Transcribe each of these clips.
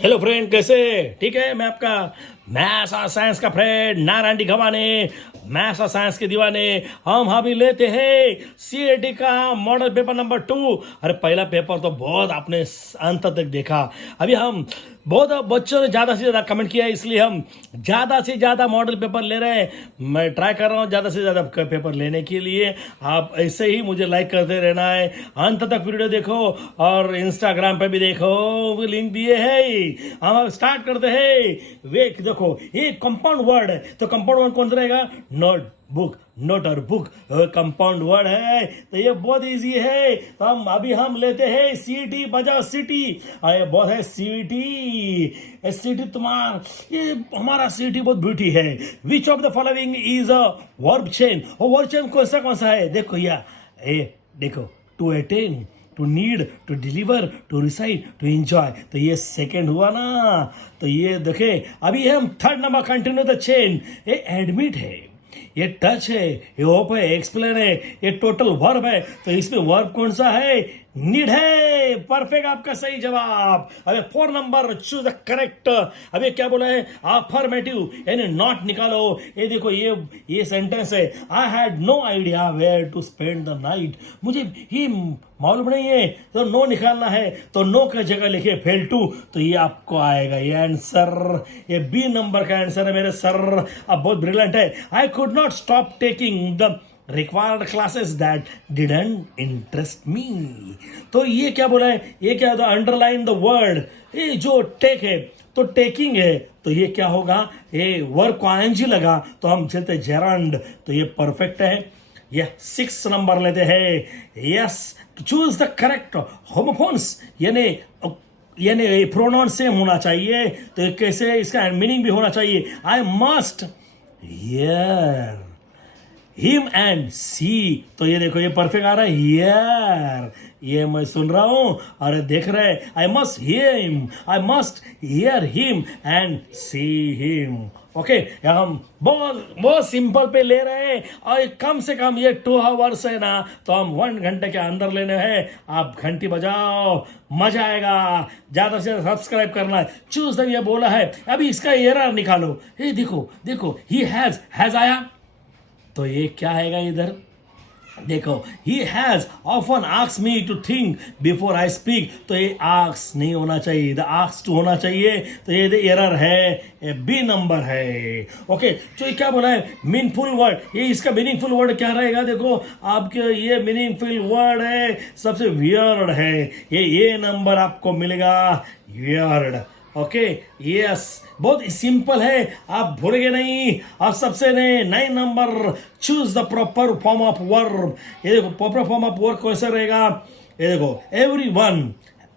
Hello friend, कैसे? ठीक है। मैं आपका मैथ्स और साइंस का फ्रेंड नारायण गवाने, मैथ्स और साइंस के दीवाने। हम अभी लेते हैं सीएटी का मॉडल पेपर नंबर 2। अरे पहला पेपर तो बहुत आपने अंत तक देखा। अभी हम बहुत बच्चों ने ज़्यादा से ज़्यादा कमेंट किया है, इसलिए हम ज़्यादा से ज़्यादा मॉडल पेपर ले रहे हैं। मैं ट्राई कर रहा हूँ ज़्यादा से ज़्यादा पेपर लेने के लिए। आप ऐसे ही मुझे लाइक करते रहना है, अंत तक वीडियो देखो और इंस्टाग्राम पे भी देखो, वो लिंक दिए है। हम स्टार्ट करते हैं। वे देखो, ये कंपाउंड वर्ड है, तो कंपाउंड वर्ड कौन सा रहेगा? नोट बुक, नोट और बुक कंपाउंड वर्ड है, तो ये बहुत इजी है। तो हम लेते हैं सीटी, बजाओ सीटी। ये बहुत है सीटी। सीटी तुम्हारा, ये हमारा सीटी बहुत ब्यूटी है। Which of the following is a verb chain? और वर्ब चेन कौन सा है? देखो देखो, to attend, to need, to deliver, to reside, to enjoy. तो ये सेकंड हुआ ना। तो ये देखे, अभी हम third number continue the chain. ये एडमिट है, ये टच है, ये होप है, एक्सप्लेन है, ये टोटल वर्ब है। तो इसमें वर्ब कौन सा है? नीड है। परफेक्ट, आपका सही जवाब। अबे 4 नंबर, चूज द करेक्ट। अबे क्या बोला है? अफर्मेटिव यानी नॉट निकालो। ये देखो, ये सेंटेंस है, I had no idea where to spend the night. मुझे ये मालूम नहीं है, तो नो निकालना है। तो नो की जगह लिखे फेल टू, तो ये आपको आएगा ये आंसर। ये बी नंबर का आंसर है मेरे सर। अब बहुत ब्रिलियंट है। I could not stop taking the required classes that didn't interest me. तो ये क्या बोला है? ये क्या होता है? Underline the word. ये जो टेक है तो टेकिंग है, तो ये क्या होगा? ये वर्ब को आईएनजी लगा तो हम चलते जेरांड, तो ये परफेक्ट है। ये 6 नंबर लेते हैं। Yes, choose the correct homophones, यानी प्रोनाउन सेम होना चाहिए। तो ये कैसे? इसका मीनिंग भी होना चाहिए। I must hear him and see, तो ये देखो, ये परफेक्ट आ रहा है हियर। ये मैं सुन रहा हूं और देख रहे हैं। आई must hear him and see him. Okay, हम बहुत बहुत सिंपल पे ले रहे हैं और कम से कम ये 2 आवर्स है ना, तो हम 1 घंटे के अंदर लेने हैं। आप घंटी बजाओ, मजा आएगा। ज्यादा से ज्यादा सब्सक्राइब करना है। चूज ये बोला है, अभी इसका एरर निकालो। ये देखो ही हैज आया, तो ये क्या आएगा इधर? देखो, he has often asked me to think before I speak, तो ये आस्क नहीं होना चाहिए, द आस्क्ड होना चाहिए। तो ये एरर है, बी नंबर है। ओके, तो ये क्या बोला है? Meaningful word. ये इसका मीनिंगफुल वर्ड क्या रहेगा? देखो, आपके ये मीनिंगफुल वर्ड है, सबसे वियर्ड है। ये नंबर आपको मिलेगा, वियर्ड। ओके, यस, बहुत सिंपल है, आप भूलेंगे नहीं। और सबसे 9 number, choose the proper form of verb. ये देखो, प्रॉपर फॉर्म ऑफ वर्ब कैसा रहेगा? ये देखो,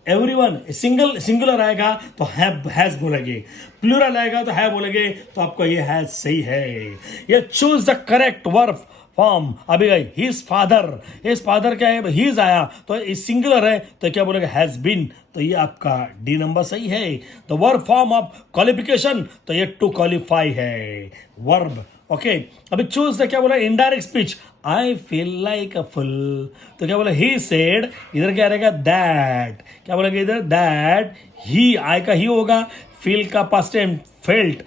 एवरीवन सिंगुलर आएगा तो हैज बोलेंगे, प्लूरल आएगा तो है बोलेंगे। तो आपको ये हैज सही है। ये choose the correct verb form. अभी गई हिज फादर क्या है? हिज आया तो इस सिंगुलर है, तो क्या बोलेगा? Has been. तो ये आपका डी नंबर सही है। तो वर्ब फॉर्म ऑफ क्वालिफिकेशन, तो ये टू क्वालिफाई है वर्ब। ओके, अभी चूज क्या बोला? Indirect speech, I feel like a full, तो क्या बोला? ही सेड, इधर क्या रहेगा? दैट। क्या बोलेगा इधर? दैट ही, आई का ही होगा, फील का past tense felt,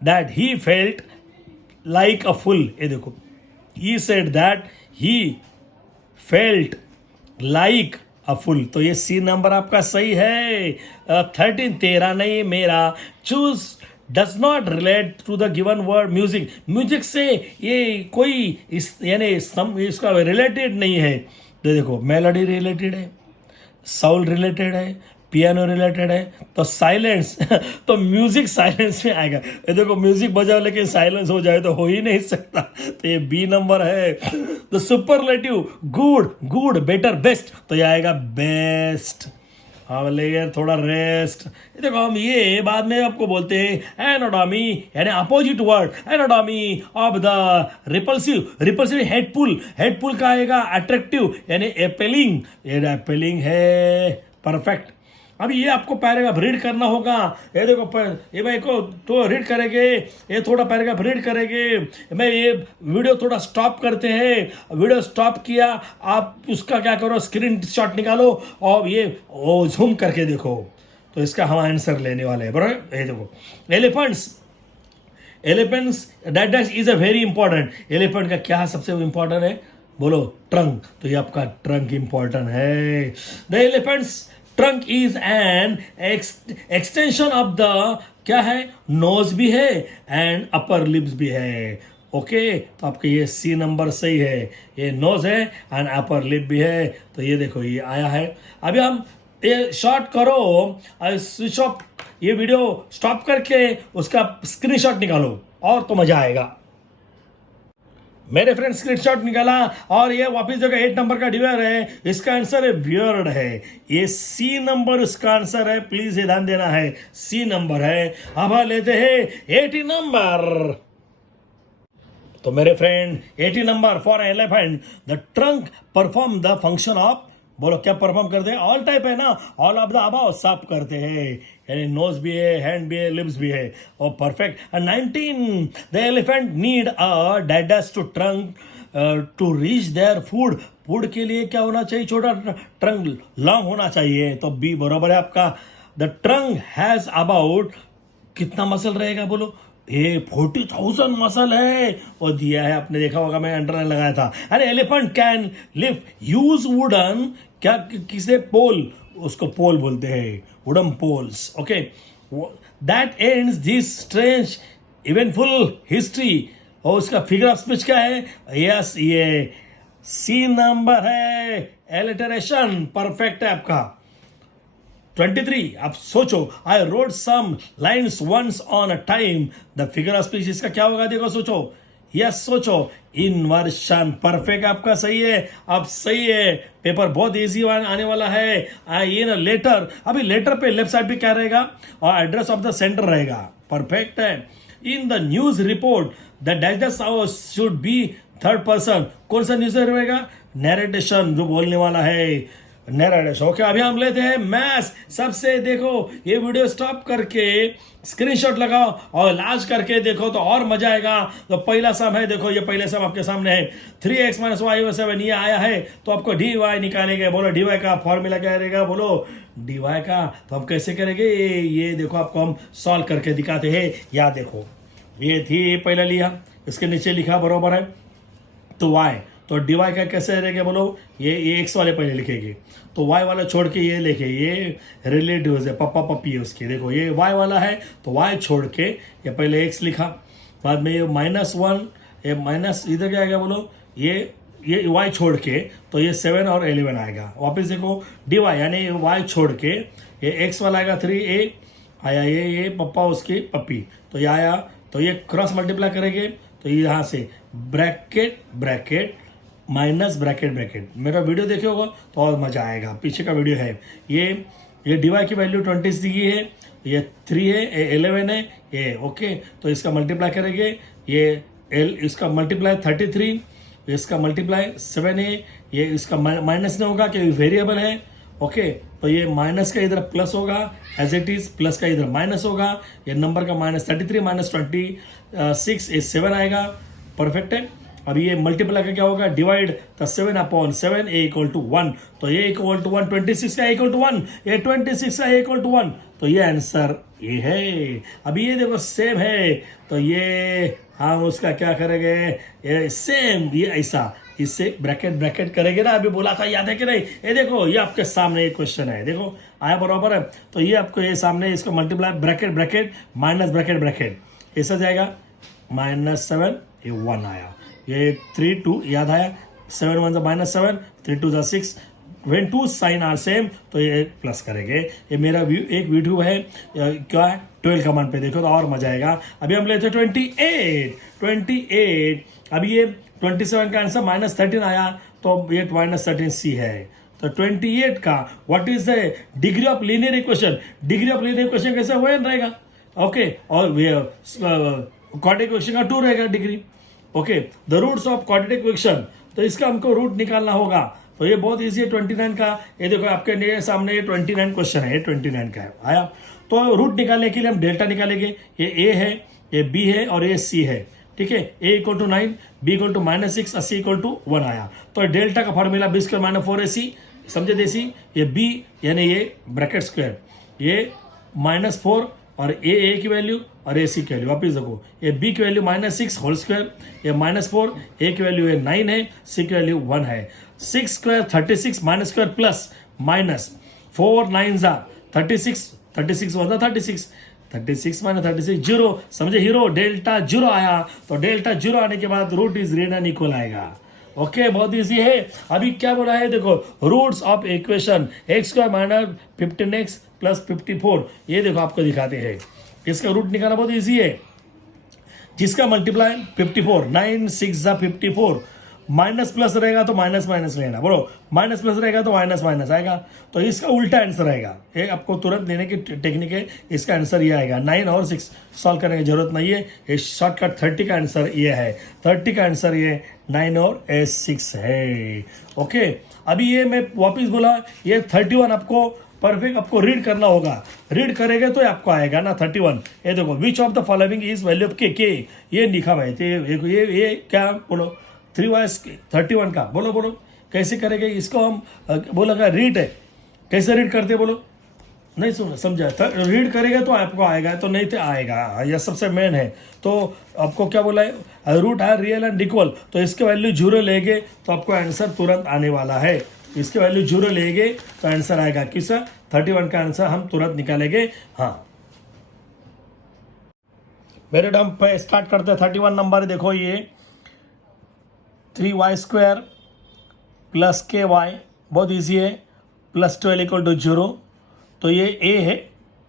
that he felt like a fool. ये देखो, he said that he felt like a fool, तो ये सी नंबर आपका सही है। 13, तेरा नहीं मेरा। Choose does not relate to the given word music, music से ये कोई इसका रिलेटेड नहीं है। तो देखो, मेलोडी रिलेटेड है, साउंड रिलेटेड है, पियानो रिलेटेड है, तो साइलेंस तो म्यूजिक साइलेंस में आएगा। ये देखो, म्यूजिक बजाओ लेकिन साइलेंस हो जाए तो हो ही नहीं सकता। तो ये बी नंबर है। तो सुपरलेटिव, गुड, बेटर, बेस्ट, तो ये आएगा बेस्ट। हाँ, लेकिन थोड़ा रेस्ट। देखो, हम ये बाद में आपको बोलते हैं एनाटॉमी, यानी opposite word, antonym of the repulsive हेडपुल का आएगा अट्रैक्टिव, यानी एपेलिंग। ये एपेलिंग है, परफेक्ट। अभी ये आपको पैराग्राफ रीड करना होगा। ये देखो, ये भाई को तो रीड करेंगे, ये थोड़ा पैराग्राफ रीड करेंगे। मैं ये वीडियो थोड़ा स्टॉप करते हैं। वीडियो स्टॉप किया, आप उसका क्या करो? स्क्रीन शॉट निकालो और ये जूम करके देखो। तो इसका हम आंसर लेने वाले हैं बराबर। ये देखो elephants that is a very important. Elephant का क्या सबसे इंपॉर्टेंट है बोलो, ट्रंक। तो ये आपका ट्रंक इंपॉर्टेंट है। The elephants trunk is an extension of the क्या है, नोज भी है एंड अपर लिप्स भी है। ओके तो आपके ये सी नंबर सही है, ये नोज है एंड अपर लिप भी है। तो ये देखो ये आया है। अभी हम ये शॉर्ट करो, स्विच ऑफ ये वीडियो स्टॉप करके उसका स्क्रीनशॉट निकालो और तो मजा आएगा। मेरे फ्रेंड स्क्रीनशॉट निकाला और ये वापस जगह 8 नंबर का डिवाइड है, इसका आंसर है वियर्ड है। ये सी नंबर इसका आंसर है, प्लीज ये ध्यान देना है, सी नंबर है। अब लेते हैं 80 नंबर। तो मेरे friend 80 number for elephant the trunk perform the function of, बोलो क्या परफॉर्म करते हैं, ऑल टाइप है ना, ऑल ऑफ द अबाव सब करते हैं, यानी नोज भी है, हैंड भी है, लिप्स भी है और perfect. 19 the elephant need a डाइडस to trunk to reach their food. Food के लिए क्या होना चाहिए, छोटा ट्रंक लॉन्ग होना चाहिए। तो बी बराबर है आपका। द ट्रंक हैज अबाउट कितना मसल रहेगा बोलो, ये 40,000 मसल है और दिया है, आपने देखा होगा मैं अंडरलाइन लगाया था। अरे elephant can lift use wooden क्या किसे पोल, उसको पोल बोलते हैं, wooden poles. Okay that ends this strange eventful history. और उसका फिगर ऑफ स्पीच क्या है, यस ये सी नंबर है, एलिटरेशन परफेक्ट है आपका। 23 अब सोचो, I rode some lines once on a time, the figure of speech इसका क्या होगा, देखो सोचो, यस सोचो, इनवर्शन परफेक्ट आपका सही है। अब सही है, पेपर बहुत इजी आने वाला है। ये ना लेटर, अभी लेटर पे लेफ्ट साइड पे क्या रहेगा और एड्रेस ऑफ द सेंटर रहेगा, परफेक्ट है। In the news report the digest should be third person, कौन सा न्यूज रहेगा, नैरेटेशन जो बोलने वाला है, नैरेशन। ओके अभी हम लेते हैं मैथ्स। सबसे देखो ये वीडियो स्टॉप करके स्क्रीनशॉट लगाओ और लास्ट करके देखो तो और मजा आएगा। तो पहला सम है, देखो ये पहले सम आपके सामने है, 3x - y/7 ये आया है। तो आपको dy निकालेंगे, बोलो dy का फॉर्मूला क्या रहेगा, बोलो dy का। तो हम कैसे करेंगे, ये देखो आपको हम सॉल्व करके दिखाते हैं। या देखो ये थी पहले लिया, इसके नीचे लिखा बरोबर है, तो y तो dy का कैसे रहेगा बोलो, ये x वाले पहले लिखेंगे, तो y वाला छोड़ के ये लिखे, ये रिलेटिव है, पप्पा पप्पी है उसके, देखो ये y वाला है तो y छोड़ के ये पहले x लिखा, बाद में ये -1, ये माइनस इधर क्या आएगा बोलो, ये y छोड़ के तो ये 7 और 11 आएगा। वापस देखो dy यानी y छोड़ के ये x वाला आएगा 3a आया, ये पप्पा उसकी पप्पी, तो ये आया, तो ये क्रॉस मल्टीप्लाई करेंगे तो ये यहाँ से bracket bracket minus bracket bracket. मेरा वीडियो देखे होगा तो और मजा आएगा, पीछे का वीडियो है। ये dy की वैल्यू 20 दी है, ये 3 है, ये 11 है, ये ओके। तो इसका मल्टीप्लाई करेंगे, ये इसका मल्टीप्लाई 33, इसका मल्टीप्लाई 7 है, ये इसका माइनस नहीं होगा क्योंकि वेरिएबल है। ओके तो ये माइनस का इधर प्लस होगा एज इट इज, प्लस का इधर माइनस होगा, ये नंबर का -33 - 26 ये 7 आएगा, परफेक्ट है। अब ये मल्टीप्लाई का क्या होगा, डिवाइड तो 7/7 a = 1, तो ये = 1, 26 का = 1, ये 26 का = 1, तो ये आंसर ये है। अब ये देखो सेम है, तो ये हम उसका क्या करेंगे, ये सेम ये ऐसा इससे ब्रैकेट ब्रैकेट करेंगे ना, अभी बोला था याद है कि नहीं। ये देखो ये आपके सामने एक क्वेश्चन है, देखो आया बराबर है, तो ये आपको ये सामने इसको multiply bracket bracket minus bracket bracket ऐसा जाएगा, -7 ये 1 आया, ये 3 2 याद आया, 7 1 -7, 3 2 6, when two sign are same तो ये प्लस करेंगे। ये मेरा एक वीडियो है क्या है 12 कमांड पे, देखो तो और मजा आएगा। अभी हम लेते हैं 28। अभी ये 27 का आंसर -13 आया, तो ये -13C है। तो 28 का what is the degree of linear equation, degree of linear equation कैसे वो रहेगा, ओके। और क्वाड्रेटिक इक्वेशन का 2 रहेगा degree, okay. The roots of quadratic equation, तो इसका हमको रूट निकालना होगा, तो ये बहुत इजी है 29 का। ये देखो आपके सामने ये 29 क्वेश्चन है, ये 29 का है आया। तो रूट निकालने के लिए हम डेल्टा निकालेंगे, ये a है, ये b है और ये c है, ठीक है। a = 9, b = -6 और c = 1 आया। तो डेल्टा का फॉर्मूला b² - 4ac, समझे देसी, ये b यानी ये ब्रैकेट स्क्वायर, ये -4 और ए की वैल्यू और ए सी की वैल्यू। वापिस देखो, ये बी की वैल्यू -6 होल स्क्वायर, ये -4, ए की वैल्यू है 9 है, सी की वैल्यू 1 है। 6 square 36 minus square plus minus 4 9 जा 36, 36 1 36, 36 माइनस 36 जीरो, समझे हीरो। डेल्टा जीरो आया तो डेल्टा जीरो आने के बाद root is greater and equal आएगा। ओके, बहुत इजी है। अभी क्या बोला है देखो, roots of equation x square minus 15x plus 54, ये देखो आपको दिखाते हैं। इसका रूट निकालना बहुत इजी है। जिसका मल्टीप्लाई 54, 9 6 जा 54, माइनस प्लस रहेगा तो माइनस माइनस लेना, बोलो माइनस प्लस रहेगा तो माइनस माइनस आएगा, तो इसका उल्टा आंसर आएगा। ये आपको तुरंत लेने की टेक्निक है। इसका आंसर ये आएगा। 9 और 6 सॉल्व करने की जरूरत नहीं है, ये शॉर्टकट 30 का आंसर ये है। 30 का आंसर ये 9 और 6 है। ओके, अभी ये मैं वापिस बोला, ये 31 आपको परफेक्ट आपको रीड करना होगा। रीड करेंगे तो आपको आएगा ना 31। ये देखो, विच of the following is value of के, ये लिखा भाई। तो ये क्या बोलो, 3y 31 का बोलो बोलो कैसे करेंगे इसको हम। बोलोगा रीड है, कैसे रीड करते बोलो, नहीं सुन समझा। रीड करेगा तो आपको आएगा, तो नहीं तो आएगा। यह सबसे मेन है। तो आपको क्या बोला है, रूट है रियल एंड इक्वल, तो इसके वैल्यू 0 लेंगे तो आपको आंसर तुरंत आने वाला है। इसके वैल्यू 0 लेंगे तो आंसर आएगा किसका, 31 का आंसर हम तुरंत निकालेंगे। हाँ, मेरे डम पे स्टार्ट करते हैं। 31 नंबर देखो, ये 3y स्क्वायर प्लस के वाई, बहुत ईजी है, प्लस 12 इक्वल टू 0। तो ये a है,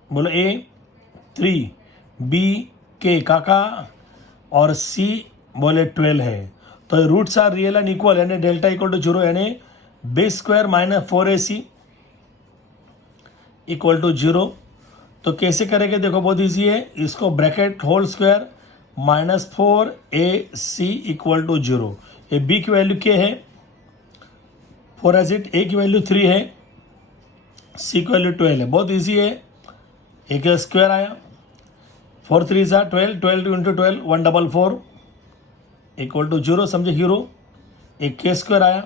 बोलो a 3, b के काका और c बोले 12 है। तो roots are real and equal, यानी डेल्टा इक्वल टू 0, यानी b square minus 4ac equal to 0। तो कैसे करेंगे देखो, बहुत ईजी है। इसको bracket whole square -4ac equal to 0। ये b की वैल्यू क्या है 4 एज इट, a की वैल्यू 3 है, c की वैल्यू 12 है। बहुत ईजी है। a का स्क्वायर आया, 4 3 सा 12, 12 इंटू 12 144 इक्वल टू 0, समझे हीरो। एक के स्क्वायर आया,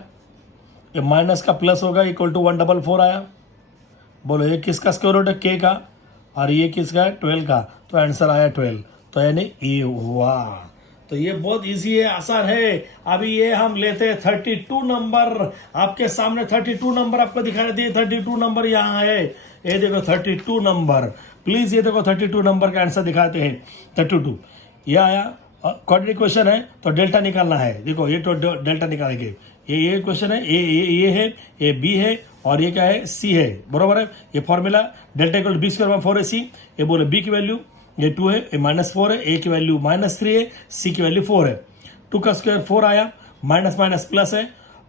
ये माइनस का प्लस होगा इक्वल टू 144 आया। बोलो ये किसका स्क्वायर रूट है, के का, और ये किसका है 12 का, तो आंसर आया 12। तो यानी ये हुआ। तो ये बहुत इजी है, आसान है। अभी ये हम लेते हैं 32 नंबर। आपके सामने 32 नंबर आपको दिखाई दिए। 32 नंबर यहाँ है, ये देखो 32 नंबर। प्लीज ये देखो 32 नंबर का आंसर दिखाते हैं। 32 ये आया, क्वाड्रेटिक क्वेश्चन है तो डेल्टा निकालना है। देखो ये तो डेल्टा निकालेंगे। ये क्वेश्चन है, ये है, ये बी है और ये क्या है, सी है, बरोबर है। ये formula delta equal b square 4ac। ये बोले बी की वैल्यू ये 2 है, ये -4 है, ए की वैल्यू -3 है, सी की वैल्यू 4 है। 2 का स्क्वायर 4 आया, माइनस माइनस प्लस है,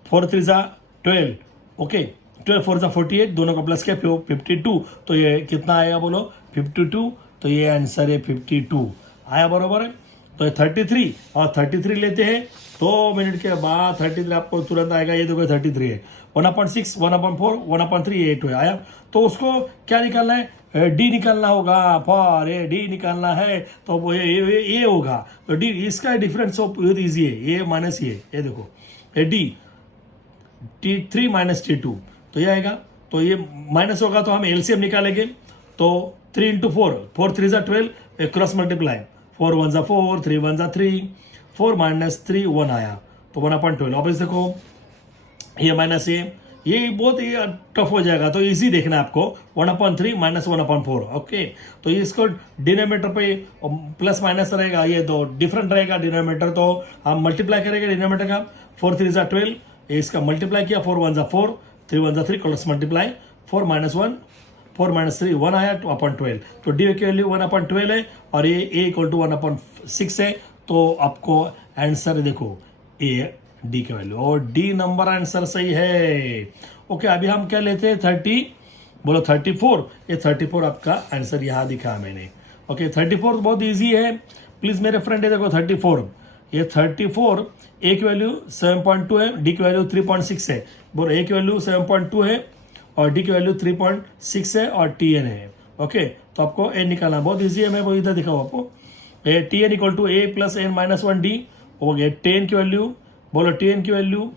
4 3 जा 12, ओके 12 4 जा 48, दोनों का प्लस किया 52। तो ये कितना आएगा बोलो 52। तो ये आंसर है 52 आया, बरोबर है। तो ये 33 और 33 लेते हैं 2 मिनट के बाद 33 आपको तुरंत आएगा। ये देखो 33 है, 1/6 1/4 1/3 8 आया। तो उसको क्या निकालना है, डी निकालना होगा। फॉर ए डी निकालना है तो वो ये होगा। तो डी इसका डिफरेंस बहुत ईजी है, ये माइनस ये देखो A D T3 minus T2, तो ये आएगा। तो ये माइनस होगा तो हम एलसीएम निकालेंगे। तो 3 इंटू 4, 4 3 जा 12, क्रॉस मल्टीप्लाई 4 1 जा 4, 3 1 जा 3, 4 माइनस 3 1 आया, तो 1/12। वापस देखो ये माइनस ये बहुत ही टफ हो जाएगा, तो इजी देखना है आपको। 1/3 माइनस 1/4, ओके। तो इसको डिनोमिनेटर पे प्लस माइनस रहेगा, ये तो डिफरेंट रहेगा डिनोमिनेटर। तो हम मल्टीप्लाई करेंगे डिनोमिनेटर का। 4 3 जा 12, इसका मल्टीप्लाई किया, 4 1 जा 4, 3 1 जा 3, क्रॉस मल्टीप्लाई 4 माइनस 1, 4 माइनस 3 1 आया, 2/12। तो डी की वैल्यू 1/12 है और ये ए इक्वल टू 1/6 है। तो आपको आंसर देखो ए डी की वैल्यू, और डी नंबर आंसर सही है। ओके, अभी हम क्या लेते हैं 30, बोलो 34। ये 34 आपका आंसर यहाँ दिखा मैंने। ओके 34 बहुत इजी है, प्लीज मेरे फ्रेंड है देखो 34। ये 34 ए की वैल्यू 7.2 है, डी की वैल्यू 3.6 है। बोलो ए की वैल्यू 7.2 है और डी की वैल्यू 3.6 है और TN है। ओके, तो आपको ए निकालना बहुत ईजी है, मैं वो इधर दिखाऊँ आपको। TN equal to a plus n minus 1D हो गया। 10 की वैल्यू, बोलो TN की वैल्यू,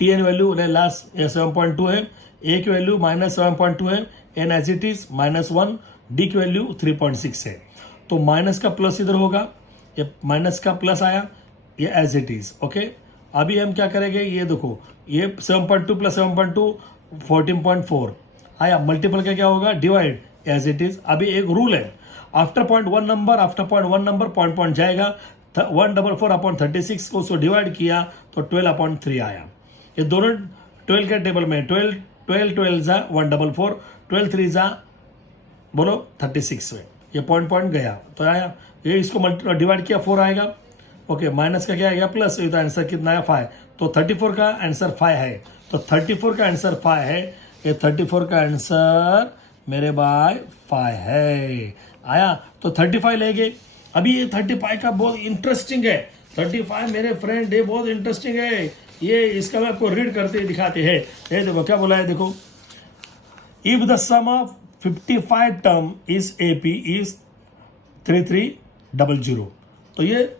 TN वैल्यू लास्ट 7.2 है, ए की वैल्यू -7.2 है, n as it is -1, d की वैल्यू 3.6 है, तो माइनस का प्लस इधर होगा, ये माइनस का प्लस आया, ये एज इट इज। ओके, अभी हम क्या करेंगे, ये देखो ये 7.2 प्लस 7.2 14.4 आया, मल्टीपल का क्या होगा, डिवाइड एज इट इज। अभी एक रूल है, after point one number point जाएगा, 144 अपॉन 36 को उसको डिवाइड किया तो 12/3 आया। ये दोनों 12 के टेबल में 12 जा 144, 12 3 जा बोलो 36 में, ये पॉइंट गया तो आया, ये इसको डिवाइड किया 4 आएगा। ओके, माइनस का क्या आएगा, प्लस, ये तो आंसर कितना है 5, तो 34 का आंसर 5 है, तो 34 का आंसर 5 है, ये 34 का आंसर मेरे भाई 5 है आया, तो 35 ले गए। अभी ये 35 का बहुत इंटरेस्टिंग है, 35 मेरे फ्रेंड ये बहुत इंटरेस्टिंग है, ये इसका मैं आपको रीड करते दिखाते हैं। ये देखो क्या बोला है, देखो, if the sum of 55 term is AP is 3300, तो ये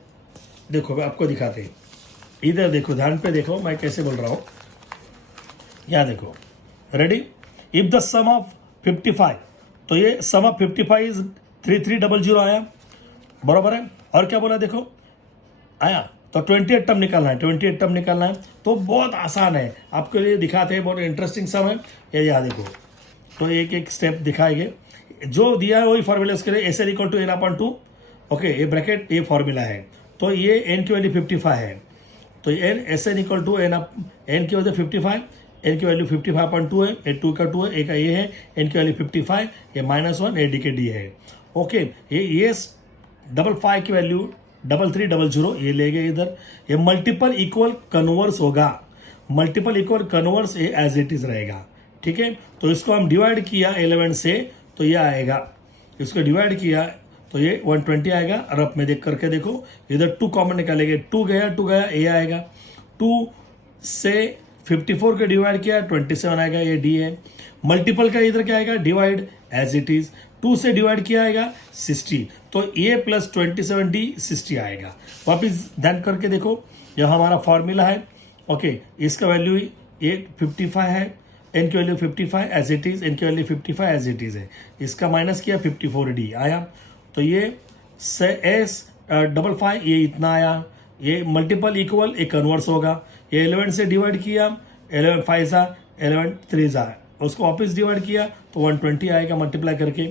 देखो मैं आपको दिखाते हैं, इधर देखो, ध्यान पे देखो मैं कैसे बोल रहा हूं, यहां देखो, ready, if the sum of 55, तो ये सम ऑफ 55 इज 3300 आया, बराबर है। और क्या बोला देखो, आया, तो 28 टर्म निकालना है, 28 टर्म निकालना है, तो बहुत आसान है, आपके लिए दिखाते हैं, बहुत इंटरेस्टिंग सम है। ये यहाँ देखो, तो एक एक स्टेप दिखाएंगे, जो दिया है वही फॉर्मूला इसके लिए, s l equal to n/2। ओके, ये ब्रैकेट ये फॉर्मूला है, तो ये n की वैल्यू 55 है, तो n s n equal to n की वैल्यू 55, एन की वैल्यू 55/2 है, ए 2 का 2 है, ए का ये है, एन की वैल्यू 55, ये -1, ए डी के डी है। ओके, ये 55 की वैल्यू 3300 ये ले गए इधर, ये मल्टीपल इक्वल कन्वर्स होगा, मल्टीपल इक्वल कन्वर्स ये एज इट इज रहेगा, ठीक है। तो इसको हम डिवाइड किया 11 से, तो ये आएगा, इसको डिवाइड किया तो ये 120 आएगा, रफ में देख करके देखो, इधर 2 कॉमन निकालेंगे, 2 गया, ए आएगा, 2 से 54 के डिवाइड किया 27 आएगा, ये डी है। मल्टीपल का इधर क्या आएगा, डिवाइड एज इट इज, 2 से डिवाइड किया आएगा 60, तो ए प्लस 27 डी 60 आएगा। वापिस ध्यान करके देखो, यह हमारा फॉर्मूला है। ओके, इसका वैल्यू ये 55 है, एन की value 55 as it is, n की वैल्यू 55 एज इट इज है, इसका माइनस किया 54 डी आया, तो ये एस 55 ये इतना आया, ये मल्टीपल इक्वल एक कन्वर्स होगा, ये 11 से डिवाइड किया, 11 5 जा 11 3 जा, उसको वापस डिवाइड किया तो 120 आएगा मल्टीप्लाई करके,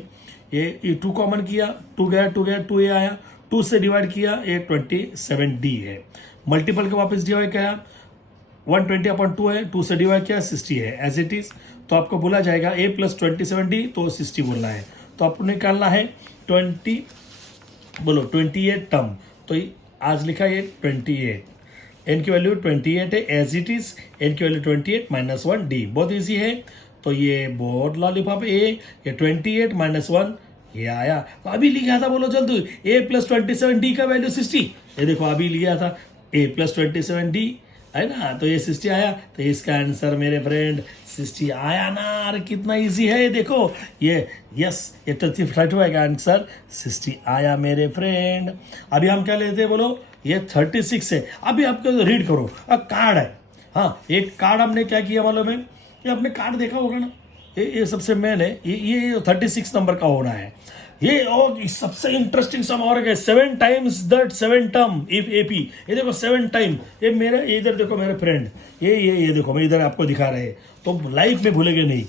ये 2 कॉमन किया, 2 गया 2 ये आया, 2 से डिवाइड किया, ये 27 डी है, मल्टीपल का वापस डिवाइड किया 120/2 है, 2 से डिवाइड किया 60 है एज इट इज, तो आपको बोला जाएगा a प्लस 27 डी, तो 60 बोलना है, तो आपको निकालना है 28 टर्म, तो आज लिखा ये 28, एन की वैल्यू 28 है एज इट इज, एन की वैल्यू 28 -1 डी, बहुत इजी है। तो ये बोर्ड लॉलीपॉप ए, ये 28 -1 ये आया, तो अभी लिखा था, बोलो जल्दी, a प्लस 27 डी का वैल्यू 60, ये देखो अभी लिया था a प्लस 27 डी है ना, तो ये 60 आया, तो इसका आंसर मेरे फ्रेंड 60 आया ना, अरे कितना इजी है ये देखो, ये यस, ये 35 का आंसर 60 आया मेरे फ्रेंड। अभी हम क्या लेते हैं बोलो, ये 36 है। अभी आपको रीड करो, कार्ड है, हाँ, एक कार्ड हमने क्या किया मालूम है, ये आपने कार्ड देखा होगा ना, ये सबसे मेन है, ये 36 नंबर का होना है ये, और सबसे इंटरेस्टिंग सम और है 7 times that 7 term if AP, ये देखो 7 टाइम, ये मेरे इधर देखो मेरे फ्रेंड, ये देखो मैं इधर आपको दिखा रहे, तो लाइफ में भूलेंगे नहीं,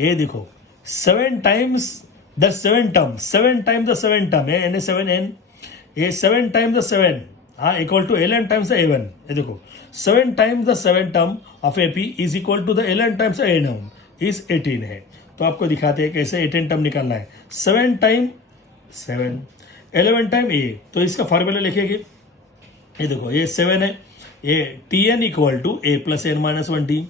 ये देखो 7 times the 7 term, 7 times the 7 term है, एन 7 एन, ये 7 टाइम्स द 7 हाँ equal to 11 times the A1, ये देखो 7 times the 7 term of AP is equal to the 11 times A term is 18 है। तो आपको दिखाते हैं कैसे 18 टर्म निकालना है, 7 टाइम 7, 11 टाइम ए, तो इसका फॉर्मूला लिखेंगे, ये देखो ये 7 है, ये Tn equal to a plus n -1 d,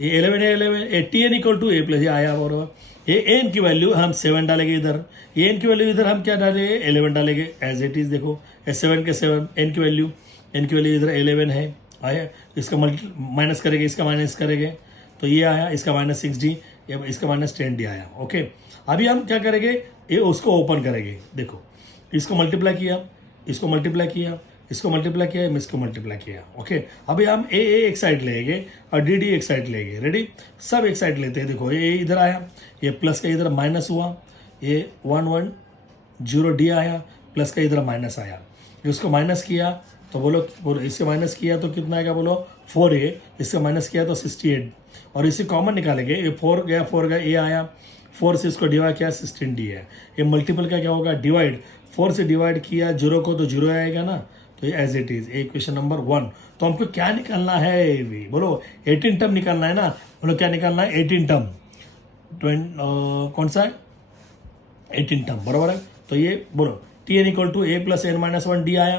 ये 11 है 11, ये Tn equal to a plus, ये आया बराबर, ये एन की वैल्यू हम 7 डालेंगे इधर, ये एन की वैल्यू इधर हम क्या डालेंगे 11 डालेंगे एज इट इज, देखो 7 के 7, एन की वैल्यू इधर 11 है आया, इसका माइनस करेंगे, इसका माइनस करेंगे, तो ये आया, इसका -6d, इसका -10d आया। ओके, अभी हम क्या करेंगे, ये उसको ओपन करेंगे, देखो इसको मल्टीप्लाई किया, इसको मल्टीप्लाई किया, इसको मल्टीप्लाई किया, इसको मल्टीप्लाई किया। ओके, अभी हम ए एक साइड लेंगे और डी डी एक साइड लेंगे। रेडी, सब एक साइड लेते हैं। देखो ये इधर आया, ये प्लस का इधर माइनस हुआ, ये 1 1 0 डी आया, प्लस का इधर माइनस आया। इसको माइनस किया तो बोलो इससे माइनस किया तो कितना आएगा, बोलो 4a, इससे माइनस किया तो 68, और इसे कॉमन निकालेंगे। ये 4 गया ए आया, 4 से इसको डिवाइड किया 16d है। ये मल्टीपल का क्या होगा, डिवाइड, 4 से डिवाइड किया 0 को तो 0 आएगा ना, तो ये as it is. Equation number 1। तो हमको क्या निकालना है, बोलो 18 टर्म निकालना है ना, बोलो क्या निकालना है, 18 टर्म। कौन सा है, 18 टर्म, बराबर है। तो ये बोलो Tn equal to a plus n minus 1d आया,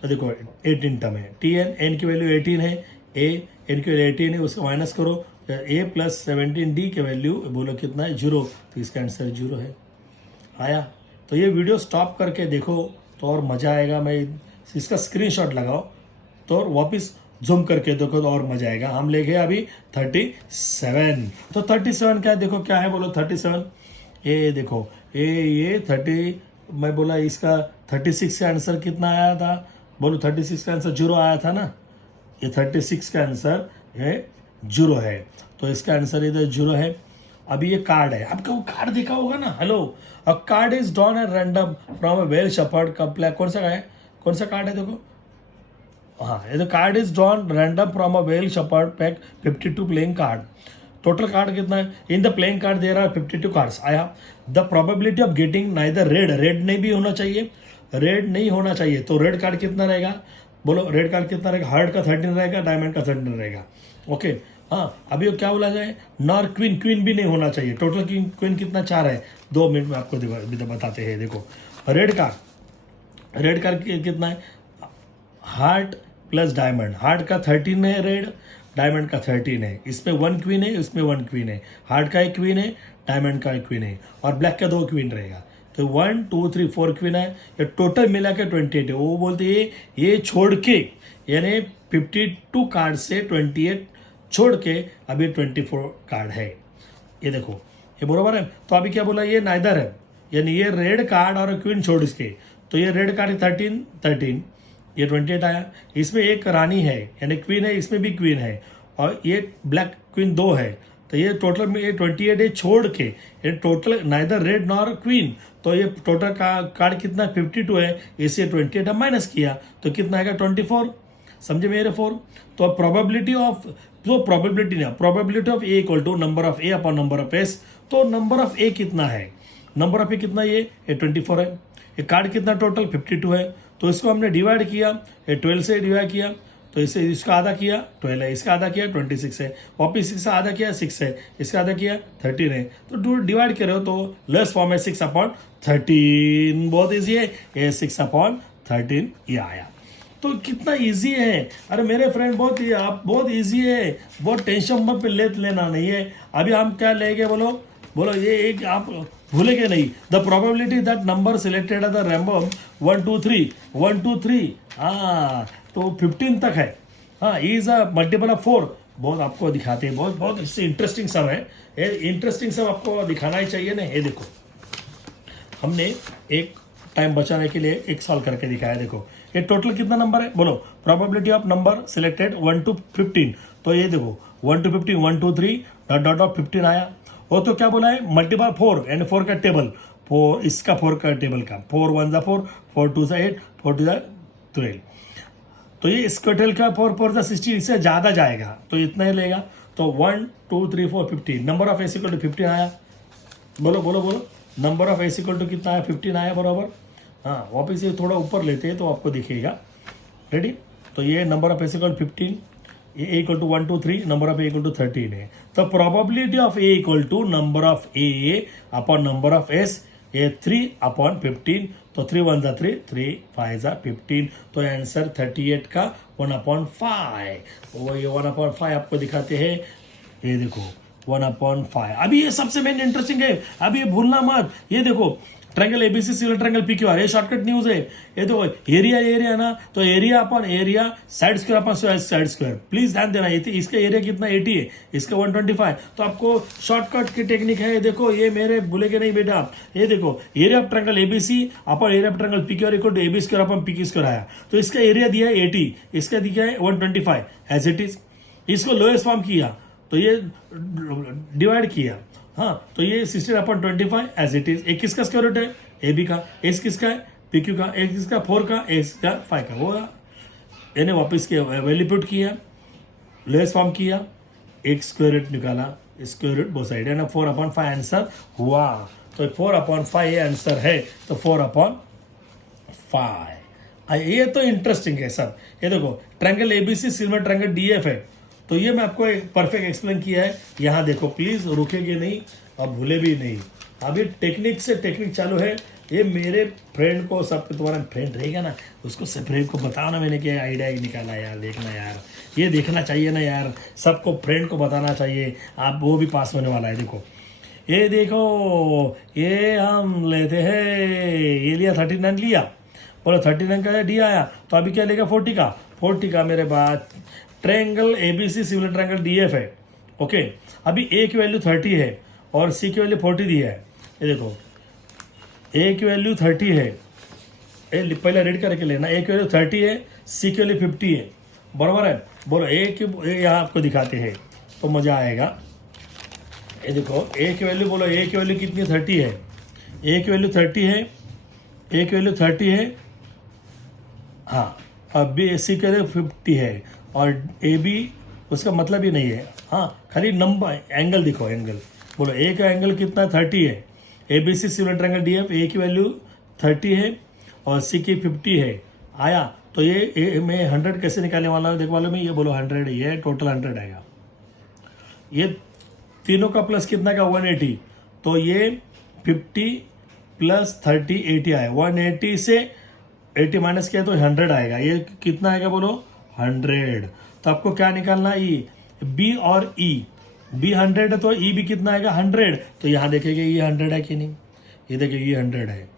तो देखो 18 टर्म है। Tn, n की वैल्यू 18 है, a n की वैल्यू 18 है, उसको माइनस करो, a प्लस 17d की वैल्यू बोलो कितना है, 0, तो इसका आंसर 0 है। आया, तो ये वीडियो स्टॉप करके देखो तो और मज़ा आएगा। मैं इसका स्क्रीनशॉट लगाओ तो और वापस जूम करके देखो तो और मजा आएगा। हम ले गए अभी 37, तो 37 क्या है, देखो क्या है, बोलो 37, ये देखो ये 30, मैं बोला इसका 36 का आंसर कितना आया था, बोलो 36 का आंसर 0 आया था ना, ये 36 का आंसर है 0 है, तो इसका आंसर इधर 0 है। अभी ये कार्ड है, आपका वो कार्ड देखा होगा ना, hello, a card is drawn at random from a well shuffled कप्ला, कौन सा है, कौन सा कार्ड है, देखो, हाँ, ये the card is drawn random from a well shuffled pack 52 playing card. Total card कितना है, in the playing card there are 52 cards. आया, the probability of getting neither red नहीं भी होना चाहिए, रेड नहीं होना चाहिए, तो रेड कार्ड कितना रहेगा, बोलो रेड कार्ड कितना रहेगा, हार्ट का 13 रहेगा, डायमंड का 13 रहेगा। ओके, हाँ, अभी क्या बोला जाए, नॉर क्वीन भी नहीं होना चाहिए। टोटल क्वीन कितना, 4 है। 2 मिनट में आपको बताते हैं। देखो रेड कार्ड कितना है, हार्ट प्लस डायमंड, हार्ट का 13 है रेड, डायमंड का 13 है, इसमें 1 क्वीन है, इसमें 1 क्वीन है, हार्ट का 1 क्वीन है, डायमंड का 1 क्वीन है, और ब्लैक का 2 क्वीन रहेगा। तो 1 2 3 4 क्वीन है, ये टोटल मिला के 28 है। वो बोलते हैं ये छोड़ के, यानी 52 कार्ड से 28 छोड़ के अभी 24 कार्ड है। ये देखो, ये बराबर है। तो अभी क्या बोला, ये नाइदर है, यानी ये रेड कार्ड और क्वीन छोड़ इसके, तो ये रेड कार्ड 13, ये 28 आया। इसमें एक रानी है, यानी क्वीन है, इसमें भी क्वीन है, और ये ब्लैक क्वीन 2 है, तो ये टोटल में ये 28 है छोड़ के, ये total neither red nor queen, तो ये टोटल का कार्ड कितना 52 है, इसे 28 हम माइनस किया तो कितना आएगा 24, समझे मेरे 4। तो प्रोबेबिलिटी ऑफ, तो probability of A equal to number of A upon number of s. तो नंबर ऑफ ए कितना है, नंबर ऑफ ए कितना, ये 24 है, ये कार्ड कितना टोटल 52 है, तो इसको हमने डिवाइड किया, ये 12 से डिवाइड किया, तो इसे इसका आधा किया 12 है, इसका आधा किया 26 है, वापिस इसका आधा किया 6 है, इसका आधा किया 13 है, तो डिवाइड करो तो लेस फॉर्म है 6/13, बहुत ईजी है, ये 6/13 ये आया। तो कितना इजी है, अरे मेरे फ्रेंड बहुत इजी है, बहुत टेंशन मत पे लेना नहीं है। अभी हम क्या लेंगे, बोलो ये एक आप भूलेंगे नहीं, the probability that number selected है द रैंडम 1 2 3, हाँ, तो 15 तक है, हाँ, इज अ मल्टीपल ऑफ 4। बहुत आपको दिखाते हैं, बहुत इससे इंटरेस्टिंग सब है, ये इंटरेस्टिंग सब आपको दिखाना ही चाहिए ना। ये देखो, हमने एक टाइम बचाने के लिए 1 साल करके दिखाया। देखो ये टोटल कितना नंबर है, बोलो probability of number selected 1 to 15, तो ये देखो 1 to 15 1 2 3 डॉट ऑफ 15 आया। वो तो क्या बोला है, मल्टीपल 4 एंड 4 का टेबल, 4 इसका 4 का टेबल का, 4 1 जा 4, 4 2 जा 8, 4 2 जा 12, तो ये इसका टेल का 4 4 जा 16, इससे ज़्यादा जाएगा तो इतना ही लेगा। तो 1 2 3 4 15, number of s equal to 15 आया। बोलो number of s equal to कितना आया, 15 आया, बराबर। हाँ, वापस ये थोड़ा ऊपर लेते हैं तो आपको दिखेगा। रेडी, तो ये नंबर ऑफ एस इक्वल 15, ये A equal to 1 2 3, number of A equal to 13 है। तो probability of A equal to number of A upon number of S, ये 3/15, तो 3 1 जा 3, 3 5 जा 15, तो आंसर 38 का 1/5। वो ये 1/5 आपको दिखाते हैं, ये देखो 1/5। अभी ये सबसे मेन इंटरेस्टिंग है, अभी ये भूलना मत, ये देखो triangle ABC similar triangle PQR, ये शॉर्टकट न्यूज है। ये तो एरिया ना, तो area upon area, side square upon side square. Please ध्यान देना, इसका एरिया कितना 80 है, इसका 125। तो आपको शॉर्टकट की टेक्निक है। देखो ये मेरे भूलेगे नहीं बेटा, ये देखो area of triangle ABC upon area of triangle PQR equal to AB square upon PQ square आया। तो इसका एरिया दिया है 80, इसका दिया है 125 एज इट इज। इसको लोएस्ट फॉर्म किया तो ये डिवाइड किया, हाँ, तो ये 16/25 एज इट इज। एक किसका स्क्वायर रूट है, ए बी का, एक किसका है पी क्यू का, एक किसका 4 का, एक किसका 5 का। वो मैंने वापस किया, वैल्यू पुट किया, लोएस्ट फॉर्म किया, एक स्क्वायर रूट निकाला, square root both side, and 4/5 answer हुआ। तो 4/5 ये आंसर है, तो 4/5। ये तो इंटरेस्टिंग है सर। ये देखो triangle ABC similar triangle DF है, तो ये मैं आपको एक परफेक्ट एक्सप्लेन किया है। यहाँ देखो प्लीज रुकेंगे नहीं और भूले भी नहीं, अभी टेक्निक से टेक्निक चालू है। ये मेरे फ्रेंड को, सब तुम्हारा फ्रेंड रहेगा ना, उसको सब फ्रेंड को बताओ ना मैंने क्या आइडिया निकाला यार, देखना यार, ये देखना चाहिए ना यार, सबको फ्रेंड को बताना चाहिए, आप वो भी पास होने वाला है। देखो ये देखो, ये हम लेते हैं, ये लिया 39 लिया, बोलो 39 का डी आया, तो अभी क्या लेगा 40 का, 40 का मेरे बाद triangle ABC similar triangle DF है। ओके, अभी ए की वैल्यू 30 है और सी की वैल्यू 40 दी है। ये देखो ए की वैल्यू 30 है, पहले रेड करके लेना, ए की वैल्यू 30 है, सी की वैल्यू 50 है, बराबर है। बोलो ए की, यहाँ आपको दिखाते हैं तो मजा आएगा। ये देखो ए की वैल्यू, बोलो ए की वैल्यू कितनी 30 है, ए की वैल्यू 30 है, ए की वैल्यू 30 है, हाँ, अब बी सी की वैल्यू 50 है, और ए बी उसका मतलब ही नहीं है, हाँ, खाली नंबर एंगल दिखो, एंगल बोलो ए का एंगल कितना 30 है, A B C similar triangle D F, A की वैल्यू 30 है और सी की 50 है आया। तो ये मैं 100 कैसे निकालने वाला हूँ, देखो वालों में, ये बोलो 100, ये टोटल 100 आएगा। ये तीनों का प्लस कितना का 180, तो ये 50 प्लस 30 80 आया, 180 से 80 माइनस किया तो 100 आएगा। ये कितना आएगा बोलो 100। तो आपको क्या निकालना है, ई बी और ई, बी 100 है तो ई भी कितना आएगा 100। तो यहाँ देखेंगे ये 100 है कि नहीं, ये देखिए ये 100 है,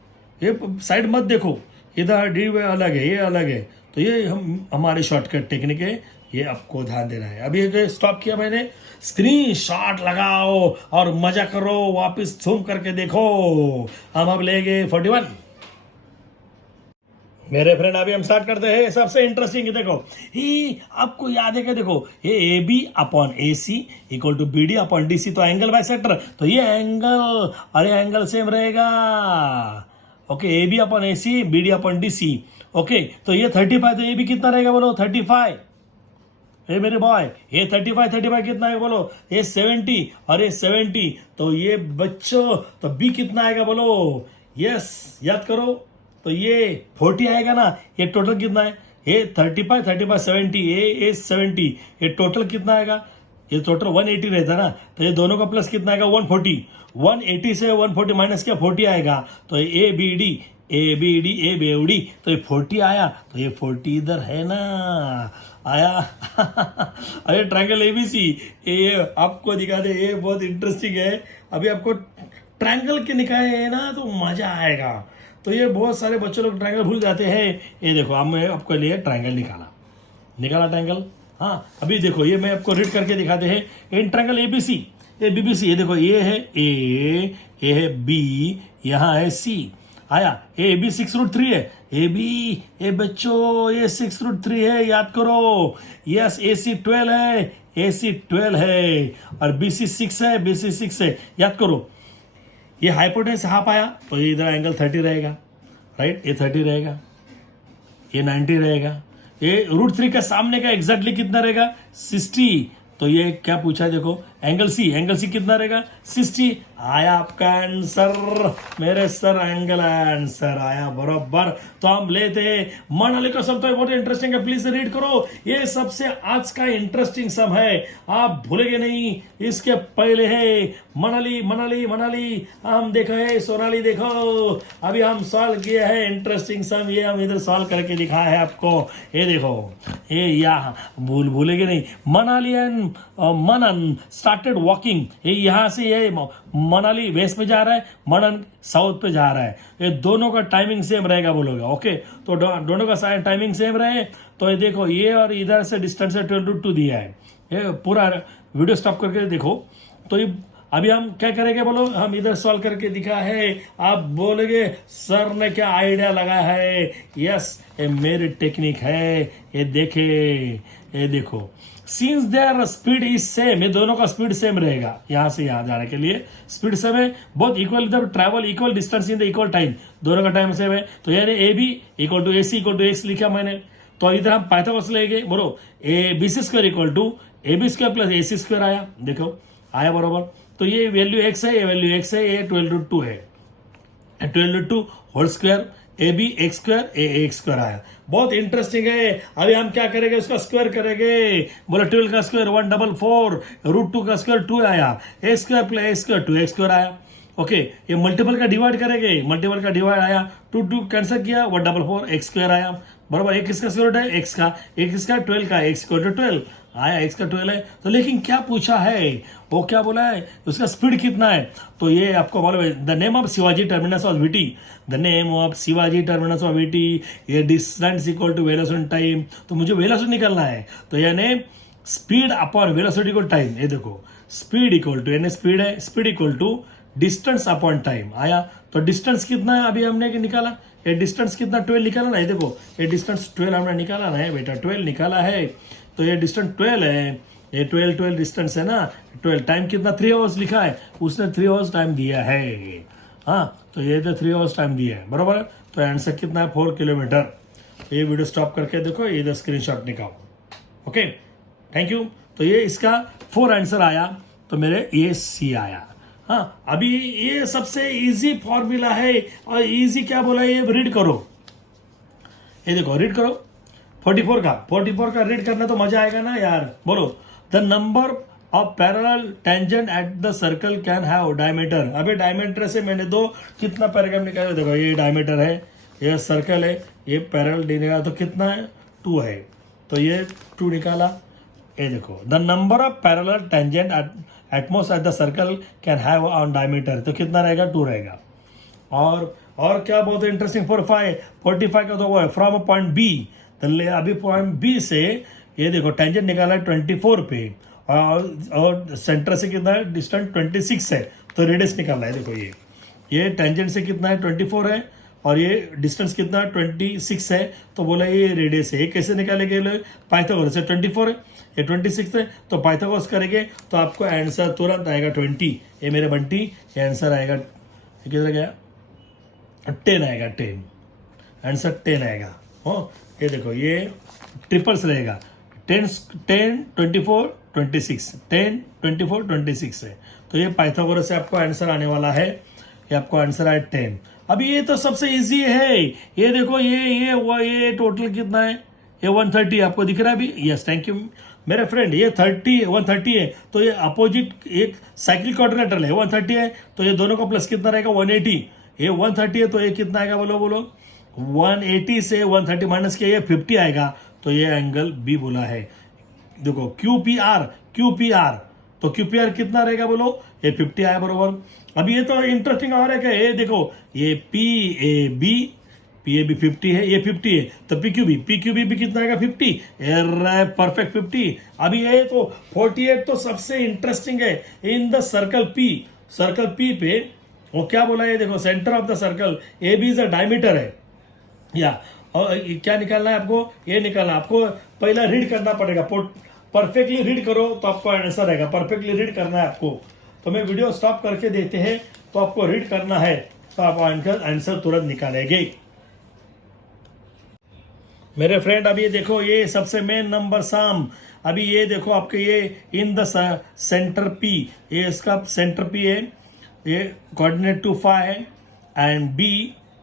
ये साइड मत देखो, इधर डी अलग है, ये अलग है। तो ये हमारे शॉर्टकट टेक्निक है, ये आपको ध्यान देना है। अभी एक स्टॉप किया मैंने, स्क्रीन शॉट लगाओ और मजा करो, वापस झूम करके देखो। हम अब लेंगे 41 मेरे फ्रेंड। अभी हम स्टार्ट करते हैं, सबसे इंटरेस्टिंग देखो, ही आपको याद है क्या, देखो ये A B upon A C equal to B D upon D C, तो एंगल बाय सेक्टर, तो ये एंगल और ये एंगल सेम रहेगा। Okay, A B upon A C, B D upon D C. Okay, तो ये 35, तो ये भी कितना रहेगा बोलो 35, ये मेरे बॉय, ये 35 कितना है बोलो, ये 70 और ये 70, तो ये बच्चों, तो बी कितना आएगा बोलो, यस याद करो, तो ये 40 आएगा ना। ये टोटल कितना है, ये 35 70, ये 70, ये टोटल कितना आएगा, ये टोटल 180 रहता है ना, तो ये दोनों का प्लस कितना आएगा 140, 180 से 140 माइनस किया 40 आएगा। तो A B D A B D A B D, तो ये 40 आया, तो ये 40 इधर है ना आया। अरे ट्रायंगल एबीसी, ये आपको दिखा दे, ये बहुत इंटरेस्टिंग है। अभी आपको ट्रायंगल के निकाले है ना तो मजा आएगा। तो ये बहुत सारे बच्चे लोग ट्रायंगल भूल जाते हैं। ये देखो हमने आपके लिए ट्रायंगल निकाला ट्रायंगल। हाँ, अभी देखो ये मैं आपको रीड करके दिखाते हैं। इन ट्रायंगल एबीसी, ये बीबीसी, ये देखो ये है ए, ये है बी, यहाँ है सी आया। ए बी 6√3 है, ए बी, ए बच्चों ये 6√3 है, याद करो। यस, ए सी 12 है, ए सी 12 है, और बी सी 6 है, बी सी 6 है, याद करो। ये हाइपोटेनस हाफ आया, तो ये इधर एंगल 30 रहेगा, राइट, ये 30 रहेगा, ये 90 रहेगा। ये √3 का सामने का एग्जैक्टली कितना रहेगा 60। तो ये क्या पूछा है देखो, एंगल सी कितना रहेगा 60। आया आपका आंसर मेरे सर, एंगल आंसर आया बराबर। तो हम लेते हैं मनाली का सम, तो बहुत इंटरेस्टिंग है, प्लीज रीड करो। ये सबसे आज का इंटरेस्टिंग सम है, आप भूलेंगे नहीं। इसके पहले है मनाली मनाली मनाली, हम देखो है सोनाली, देखो अभी हम सॉल्व किया है इंटरेस्टिंग सम, ये हम इधर सॉल्व करके दिखाया है आपको। ये देखो, ये यहाँ भूलेंगे नहीं, Manali and Manan started walking, ये यहाँ से ये मनाली वेस्ट में जा रहा है, मनन साउथ पे जा रहा है, ये दोनों का टाइमिंग सेम रहेगा बोलोगे। ओके, तो दोनों का टाइमिंग सेम रहे तो ये देखो ये और इधर से डिस्टेंस है 12 दिया है। ये पूरा वीडियो स्टॉप करके देखो। तो ये अभी हम क्या करेंगे बोलो, हम इधर सॉल्व करके दिखा है, आप बोलोगे सर ने क्या आइडिया लगाया है। यस, ये मेरी टेक्निक है, ये देखे, ये देखो, since there speed is same, ये दोनों का स्पीड सेम रहेगा, यहां से यहां जाने के लिए स्पीड सेम है, बहुत इक्वल, इधर travel equal distance in the equal time, दोनों का टाइम सेम है। तो यानी A B equal to A C equal to x लिखा मैंने। तो इधर हम पाइथागोरस लेंगे, बोलो A B C square equal to A B square plus A C square आया, देखो आया बरोबर। तो ये वैल्यू एक्स है, ये वैल्यू एक्स है, ये 12√2 है, 12√2 whole square, A B x square A x square आया। बहुत इंटरेस्टिंग है। अभी हम क्या करेंगे, उसका स्क्वायर करेंगे, बोले 12 का स्क्वायर 144, √2 का स्क्वायर 2 आया, x square plus x square 2x square आया। ओके, ये मल्टीपल का डिवाइड करेंगे, मल्टीपल का डिवाइड आया, 2 कैंसिल किया, 144 एक्स स्क्वायर आया बराबर। एक किसका स्क्वायर रूट है, एक्स का, एक किसका 12 का, एक्स स्क्वायर 12 आया, एक्स का 12 है। तो लेकिन क्या पूछा है, वो क्या बोला है, उसका स्पीड कितना है। तो ये आपको बोलो the name of Shivaji terminus of VT, the name of Shivaji terminus of VT, ये distance equal to velocity time. तो मुझे वेलोसिटी निकालना है, तो यानी speed upon velocity equal time. ये देखो स्पीड इक्वल टू, यानी स्पीड है, speed equal to distance upon time आया। तो डिस्टेंस कितना है अभी हमने निकाला, ये डिस्टेंस कितना 12 निकाला ना, ये देखो ये डिस्टेंस 12 हमने निकाला ना है बेटा, 12 निकाला है। तो ये डिस्टेंस 12 है, ये 12 डिस्टेंस है ना, 12 टाइम कितना 3 आवर्स लिखा है, उसने 3 आवर्स टाइम दिया है। हाँ, तो ये तो 3 आवर्स टाइम दिया है बराबर। तो आंसर कितना है 4 किलोमीटर। ये वीडियो स्टॉप करके देखो, इधर स्क्रीनशॉट निकालो। Okay, thank you. तो ये इसका 4 आंसर आया, तो मेरे ये सी आया। हाँ, अभी ये सबसे इजी फॉर्मूला है, और इजी क्या बोला ये रीड करो, ये देखो रीड करो 44 का रीड करना तो मजा आएगा ना यार। बोलो the number of parallel tangent at the circle can have diameter. अभी डायमीटर से मैंने दो कितना पैराग्राफ निकाला, देखो ये डायमीटर है, ये सर्कल है, ये पैरेलल निकाला तो कितना है 2 है, तो ये 2 निकाला। ये देखो the number of parallel tangent at most at the circle can have on diameter, तो कितना रहेगा 2 रहेगा। और क्या बहुत इंटरेस्टिंग 45 का तो वो है फ्रॉम पॉइंट बी, तो अभी पॉइंट बी से ये देखो टेंजेंट निकाला है 24 पे, और सेंटर से कितना है डिस्टेंस 26 है, तो रेडियस निकालना है। देखो ये टेंजेंट से कितना है 24 है, और ये डिस्टेंस कितना 26 है, तो बोला ये रेडियस है। ये कैसे निकालेंगे, पाइथागोरस से 24 है, ये 26 है, तो पाइथागोरस करेंगे तो आपको आंसर तुरंत आएगा 20। ये मेरे बंटी, ये आंसर आएगा कितना गया 10 आएगा, 10 आंसर 10 आएगा। हो, ये देखो ये ट्रिपल्स रहेगा, 10 24 26, 10 24 26 है, तो ये पाइथागोरस से आपको आंसर आने वाला है, ये आपको आंसर आए 10। अभी ये तो सबसे इजी है, ये देखो ये टोटल कितना है, ये 130 आपको दिख रहा है अभी। यस, थैंक यू मेरे फ्रेंड। ये 130 है, तो ये अपोजिट एक साइक्लिक कोऑर्डिनेटर है, 130 है, तो ये दोनों का प्लस कितना रहेगा 180। ये 130 है, तो ये कितना आएगा बोलो 180 से 130 माइनस किया, ये 50 आएगा, तो ये एंगल बी बोला है। देखो QPR, तो QPR कितना रहेगा बोलो, ये 50 आया बरोबर। अभी ये तो इंटरेस्टिंग और है क्या, ये देखो ये PAB 50 है, ये 50 है, तो PQB भी कितना आएगा 50, परफेक्ट 50। अभी ये तो 48 तो सबसे इंटरेस्टिंग है, इन द सर्कल P पे वो क्या बोला है, देखो centre of the circle AB is a diameter है, या और क्या निकालना है आपको, ये निकालना आपको पहला रीड करना पड़ेगा, परफेक्टली रीड करो तो आपको आंसर आएगा, परफेक्टली रीड करना है आपको। तो मैं वीडियो स्टॉप करके देते हैं, तो आपको रीड करना है, तो आप आंसर तुरंत निकालेंगे। मेरे फ्रेंड अभी ये देखो ये सबसे मेन नंबर सम, अभी ये देखो आपके ये इन द सेंटर P, ये इसका सेंटर P है, ये कोऑर्डिनेट टू फाई है, and B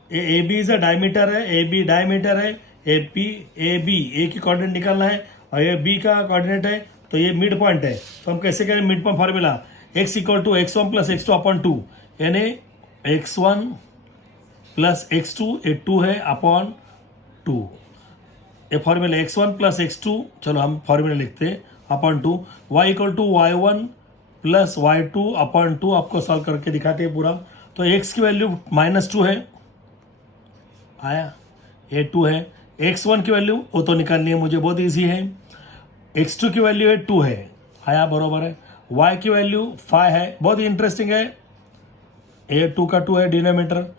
AB is a diameter है, AB डायमीटर है, AB A की कोऑर्डिनेट निकालना है, और ये B का कोऑर्डिनेट है, तो ये मिड पॉइंट है। तो हम कैसे करें mid point formula, x equal to x1 plus x2 upon 2, यानी x1 प्लस x2, ये 2 है अपॉन 2, ये फॉर्मूला x1 प्लस x2, चलो हम फॉर्मूला लिखते हैं upon 2, y equal to y1 plus y2/2 आपको सॉल्व करके दिखाते हैं पूरा। तो x की वैल्यू -2 है, आया, ये 2 है। x1 की वैल्यू वो तो निकालनी है मुझे, बहुत इजी है। x2 की वैल्यू है 2 है, आया, बरोबर है। y की वैल्यू 5 है, बहुत ही इंटरेस्टिंग है, ये 2 का 2 है डिनोमिनेटर।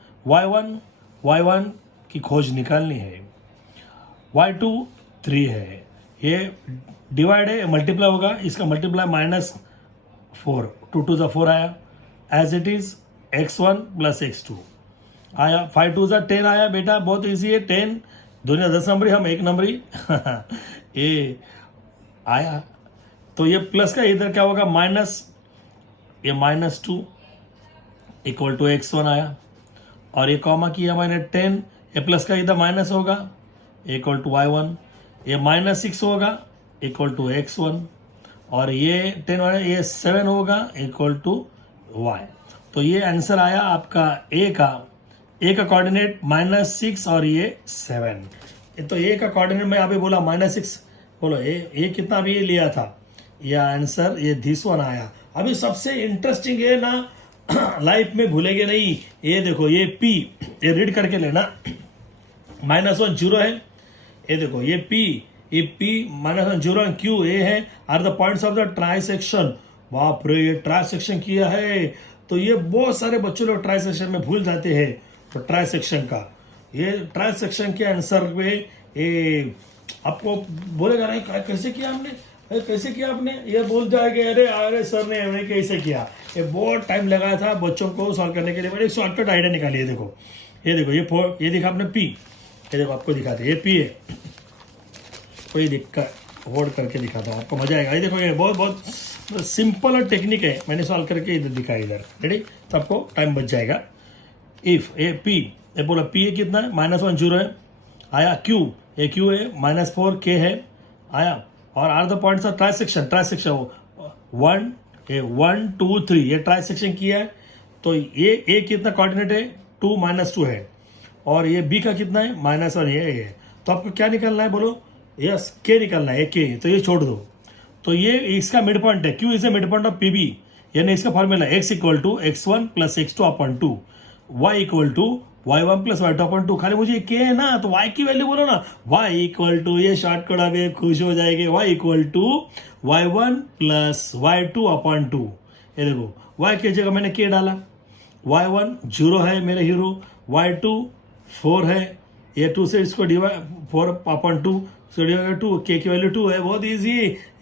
y1 की खोज निकालनी है, y2 3 है, ये डिवाइड है, मल्टीप्लाई होगा, इसका मल्टीप्लाई -4, 2 2 ज़ा 4 आया, as it is x1 plus x2 आया। 5 2 ज़ा 10 आया बेटा, बहुत इजी है, 10 दुनिया 10 नंबरी, हम 1 नंबरी ये आया। तो ये प्लस का इधर क्या होगा, माइनस, ये -2 इक्वल टू x1 आया, और ये कॉमा किया मैंने 10, ये प्लस का इधर माइनस होगा इक्वल टू y1, ये -6 होगा इक्वल टू x1, और ये 10 वाला ये 7 होगा इक्वल टू y। तो ये आंसर आया आपका a का कोऑर्डिनेट -6 और ये 7। तो a का कोऑर्डिनेट में अभी बोला -6, बोलो a कितना भी लिया था, यह आंसर ये दिस वन आया। अभी सबसे इंटरेस्टिंग है ना, लाइफ में भूलेंगे नहीं, ये देखो ये p, ये रीड करके लेना, -1 0 है, ये देखो ये p -1 0 एंड q ये है, are the points of the trisection. बाप रे, ये ट्राइसेक्शन किया है, तो ये बहुत सारे बच्चों लोग ट्राइसेक्शन में भूल जाते हैं। तो ट्राइसेक्शन का, ये ट्राइसेक्शन के आंसर में ये आपको बोलेगा नहीं कैसे किया हमने, कैसे किया आपने, ये बोल जाएगा अरे सर ने हमने कैसे किया। ये बहुत टाइम लगाया था बच्चों को सॉल्व करने के लिए, मैंने एक शॉर्टकट आइडिया निकाली है। देखो ये देखा आपने p, ये देखो आपको दिखाते, ये p है, कोई दिक्कत होल्ड करके दिखाता हूँ, आपको मजा आएगा। ये देखो, ये बहुत सिंपल और टेक्निक है, मैंने सॉल्व करके इधर दिखाया, इधर रेडी, तो आपको टाइम बच जाएगा। इफ ये p, ये बोला p कितना है, -1 0 है, आया q, ये q है, -4 k है, आया, और are the points of trisection 1 2 3, ये ट्राइसेक्शन किया है। तो ये a कितना कोऑर्डिनेट है, 2 -2 है, और ये b का कितना है, -1, ये है। तो आपको क्या निकालना है, बोलो, यस k निकालना है, k, तो ये छोड़ दो। तो ये इसका मिड पॉइंट है, q is a mid point of pb, यानी इसका formula x equal to x1 plus x2/2, y equal to y1 plus y2/2। खाली मुझे k है ना, तो y की वैल्यू बोलो ना, y इक्वल टू, ये शॉर्टकट अभी खुश हो जाएंगे, y equal to y1 plus y2/2। ये देखो y की जगह मैंने k डाला, y1 0 है मेरे हीरो, y2 4 है, ये 2 से इसको डिवाइड 4/2 2 k की वैल्यू 2 है, बहुत इजी।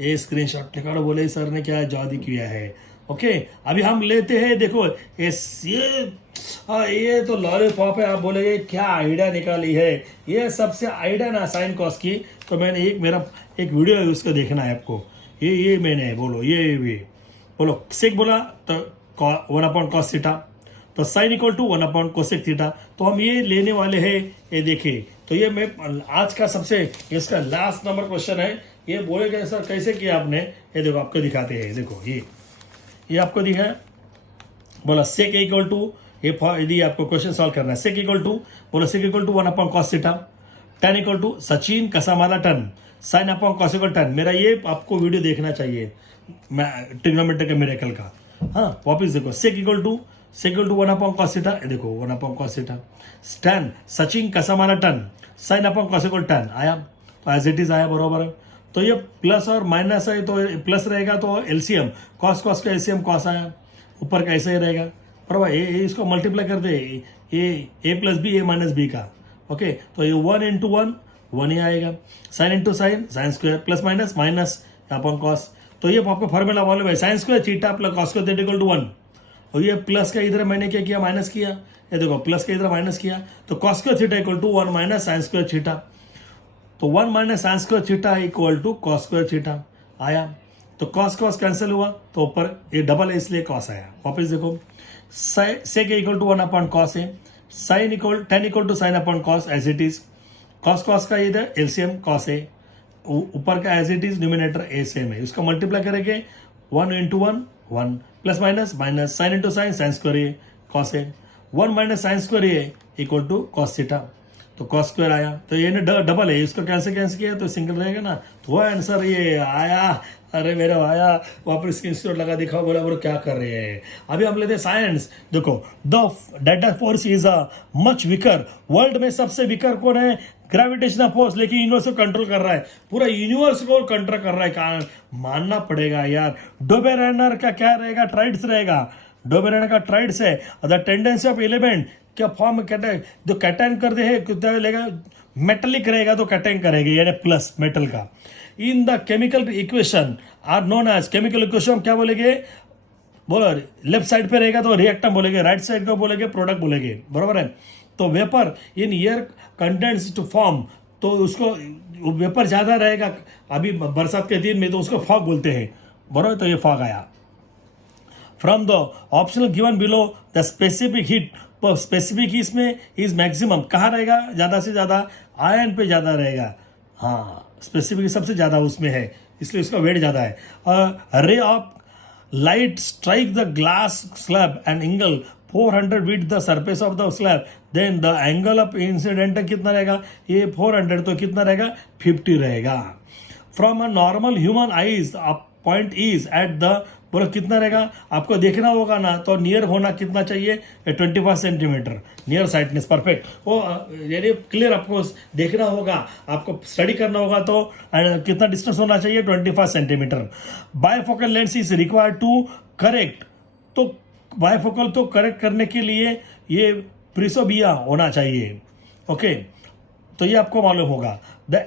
ये स्क्रीनशॉट निकालो, बोले सर ने क्या जादू किया है। ओके, अभी हम लेते हैं, देखो ये तो लॉलीपॉप है, आप बोलेंगे क्या आइडिया निकाली है, ये सबसे आइडिया ना साइन कॉस की। तो मैंने मेरा एक वीडियो है, उसको देखना है आपको। ये मैंने बोलो, ये बोलो सेक बोला तो 1/cos थीटा, तो sign equal to 1/cosec theta. तो हम ये लेने वाले हैं, ये देखिए। तो ये मैं आज का सबसे इसका लास्ट नंबर क्वेश्चन है। ये बोलेगा सर कैसे किया आपने, ये देखो आपको दिखाते हैं। देखो ये आपको दिखा है, बोला सेक इक्वल टू, यदि आपको क्वेश्चन सॉल्व करना है, सेक इक्वल टू, बोलो sec equal to 1/cos theta, tan equal to Sachin कसा मारा ton, sine upon cos equal tan. मेरा ये आपको वीडियो देखना चाहिए, ट्रिग्नोमेट्री के मिरेकल का। हाँ, वापिस देखो, सेक इक्वल टू 1/cos थीटा, देखो 1/cos थीटा, tan सचिन कसा मारा ton, sine upon cos equal tan आया, तो एज इट इज आया, बरोबर है। तो ये प्लस और माइनस है, तो प्लस रहेगा तो एलसीएम, कॉस का एलसीएम कॉस आया, ऊपर का ऐसा ही रहेगा, बराबर। ये इसको मल्टीप्लाई कर दे, a plus b, a minus b का। ओके, तो ये 1 × 1 1 ही आएगा, sine × sine square, plus minus upon cos. तो ये आपको फॉर्मूला मालूम है, sine square theta plus cos square equal to 1। और ये प्लस का इधर मैंने क्या किया, माइनस किया, ये देखो प्लस का इधर माइनस किया, तो cos square theta equal to 1 minus sine square theta. तो 1 minus sine square theta equal to cos square theta आया। तो कॉस कैंसिल हुआ, तो ऊपर ये डबल है इसलिए कॉस आया। वापस देखो, सेक इक्वल टू 1/cos है, sine equal tan equal to sine upon cos as it is, cos का इधर एलसीएम कॉस है, ऊपर का as it is, numerator a same है, उसका मल्टीप्लाई करेंगे 1 × 1 1, plus minus sine × sine square है, कॉस है, 1 माइनस साइन स्क्वायर है इक्वल टू कॉस थीटा। तो कॉस स्क्वायर आया, तो ये डबल है, इसको कैंसिल किया तो सिंगल रहेगा ना, तो वो आंसर ये आया। अरे मेरा भाया वहाँ पर स्क्रीन शॉट लगा दिखाओ, बोला बोलो क्या कर रहे हैं। अभी हम लेते हैं साइंस। देखो the delta force is a much weaker. World में सबसे वीकर कौन है? Gravitational force. लेकिन यूनिवर्स को कंट्रोल कर रहा है, पूरा यूनिवर्स को कंट्रोल कर रहा है। कहा मानना पड़ेगा यार। डोबेरेनर का क्या रहेगा? ट्राइड्स रहेगा। डोबेरेनर का ट्राइड्स है। द टेंडेंसी ऑफ एलिमेंट क्या फॉर्म कैटाइन, जो कैटाइन कर दे है कितना लेगा? मेटलिक रहेगा तो कैटाइन करेगा, यानी प्लस मेटल का। In the chemical equation are known as, chemical equation क्या बोलेंगे? बोलो लेफ्ट साइड पे रहेगा तो रिएक्टेंट बोलेंगे, राइट साइड को बोलेंगे प्रोडक्ट बोलेंगे, बराबर है। तो vapour in air contents to form, तो उसको वेपर ज़्यादा रहेगा अभी बरसात के दिन में, तो उसको फॉग बोलते हैं, बराबर। तो ये फॉग आया। From the optional given below the specific heat, specific इसमें इज मैक्सिमम कहाँ रहेगा? ज़्यादा से ज़्यादा आयन पे ज़्यादा रहेगा। हाँ, स्पेसिफिक सबसे ज़्यादा उसमें है, इसलिए उसका वेट ज़्यादा है। Ray of light strike the glass slab and angle 400 with the surface of the slab, then the angle of incident कितना रहेगा? ये 400, तो कितना रहेगा? 50 रहेगा। From a normal human eyes point is at the, बोलो कितना रहेगा? आपको देखना होगा ना, तो नियर होना कितना चाहिए? 25 सेंटीमीटर नियर साइटनेस, परफेक्ट। वो यानी क्लियर आपको देखना होगा, आपको स्टडी करना होगा, तो कितना डिस्टेंस होना चाहिए? 25 centimetre. Bifocal lens is required to correct, तो बायफोकल तो करेक्ट करने के लिए ये प्रिसोबिया होना चाहिए। ओके, तो ये आपको मालूम होगा। The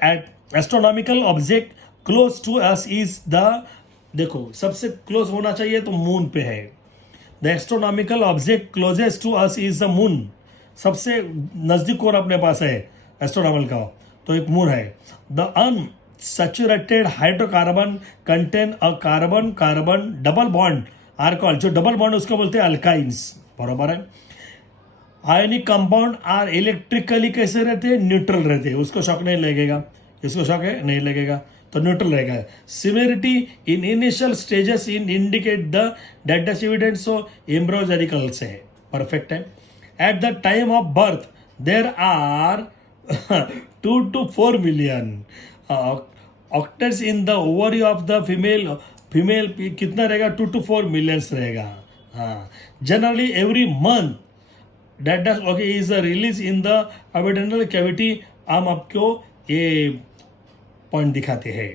astronomical object close to us is the, देखो सबसे क्लोज होना चाहिए तो मून पे है। The astronomical object closest to us is the moon, सबसे नजदीक कौन अपने पास है एस्ट्रोनॉमिकल का? तो एक मून है। The unsaturated hydrocarbon contain a carbon carbon double bond are called, जो डबल बॉन्ड उसको बोलते हैं अल्काइंस, बराबर है। आयनिक कंपाउंड आर इलेक्ट्रिकली कैसे रहते हैं? न्यूट्रल रहते हैं, उसको शॉक नहीं लगेगा, इसको शॉक है नहीं लगेगा, तो न्यूट्रल रहेगा। Similarity in initial stages in indicate the that evidence, so embryological से है, परफेक्ट है। At the time of birth there are 2 to 4 million oocytes in the ovary of the female, female कितना रहेगा? 2 to 4 millions रहेगा। हाँ, generally every month that okay is release in the abdominal cavity. हम आपको ये point दिखाते हैं।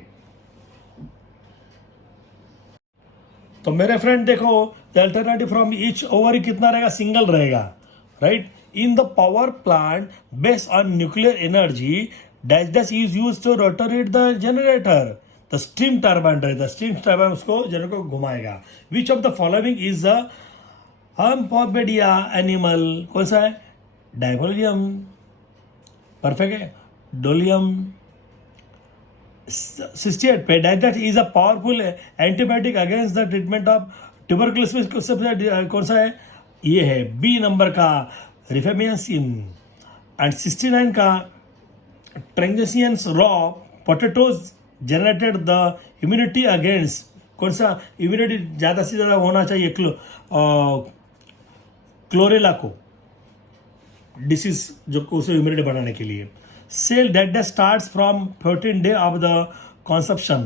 तो मेरे फ्रेंड देखो, the alternative from each ovary कितना रहेगा? सिंगल रहेगा, right. In the power plant based on nuclear energy dash is use to rotate the generator, the steam turbine रहेगा, स्टीम टर्बाइन उसको जनरेटर को घुमाएगा। Which of the following is the अम्फोपेडिया animal? कौन सा है? डायबोलियम, परफेक्ट है। डोलियम 68 पे डाइडेट is a powerful antibiotic against the treatment of tuberculosis, सबसे कौन सा है? ये है बी नंबर का रिफेमियासिन। एंड 69 का ट्रेंजेसियंस raw potatoes generated the immunity against, कौन सा इम्यूनिटी ज़्यादा से ज़्यादा होना चाहिए? क्लोरेला को, डिसीज जो उसे इम्यूनिटी बढ़ाने के लिए। Cell date starts from 14 day of the conception,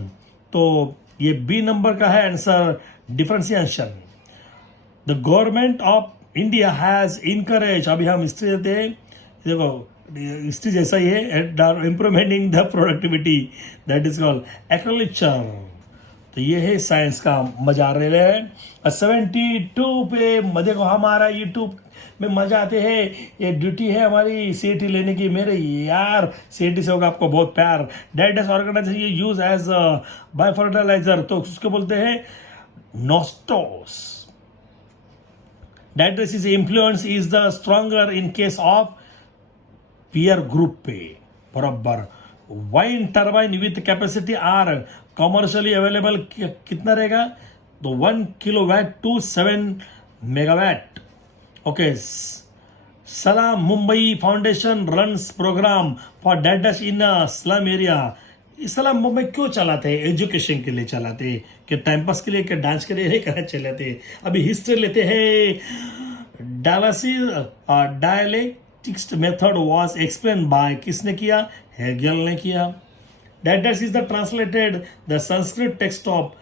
तो ये बी नंबर का है answer, differentiation. The government of India has encourage, अभी हम हिस्ट्री देते हैं, देखो हिस्ट्री जैसा ही है, improvement in the productivity, that is called agriculture. तो ये है साइंस का मजा आ रहे हैं। 72 पे देखो हमारा यूट्यूब में मजा आते हैं, ये ड्यूटी है हमारी सीईटी लेने की। मेरे यार सीईटी से होगा आपको बहुत प्यार। डेटास ऑर्गेनाइजेशन ये यूज एज बाय फर्टिलाइजर, तो उसको बोलते हैं नोस्टोस। डायट्रेसिस influence is the stronger in case of peer group पे, बराबर। Wind turbine with capacity are commercially available कितना रहेगा? तो 1 kilowatt to 7 megawatt. Okay, Salaam Mumbai foundation runs program for डेडस in slum area. Salaam Mumbai क्यों चलाते हैं? एजुकेशन के लिए चलाते हैं, कि टाइम पास के लिए, कि डांस के लिए नहीं करना चलाते हैं। अभी हिस्ट्री लेते हैं। Dialectics method was explain by, किसने किया? हेगेल ने किया। That is the translated the Sanskrit text of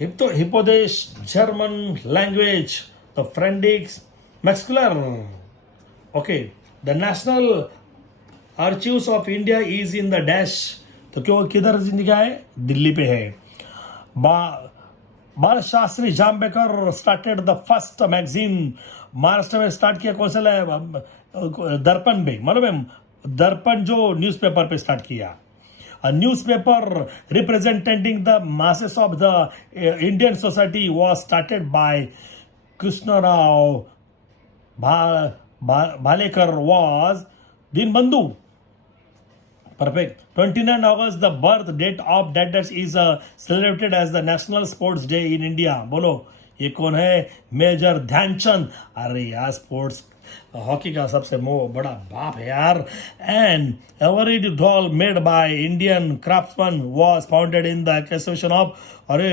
Hippodesh, German language, the Frändics, Maxcular. Okay, the national archives of India is in the dash. तो क्यों किधर जिंदगी है? दिल्ली पे है. Bal Shastri Jambhekar started the first magazine. Maharashtra में स्टार्ट किया कौन सा दर्पण पे, मालूम है? दर्पण जो न्यूज़पेपर पे स्टार्ट किया. A newspaper representing the masses of the Indian society was started by Krishna Rao Bhalekar was Dinbandhu. Perfect. 29 August, the birth date of Dadas is celebrated as the National Sports Day in India. बोलो ये कौन है? Major Dhyanchand. अरे यार sports hockey का सबसे बड़ा बाप है यार. And every doll made by Indian craftsman was founded in the association of. अरे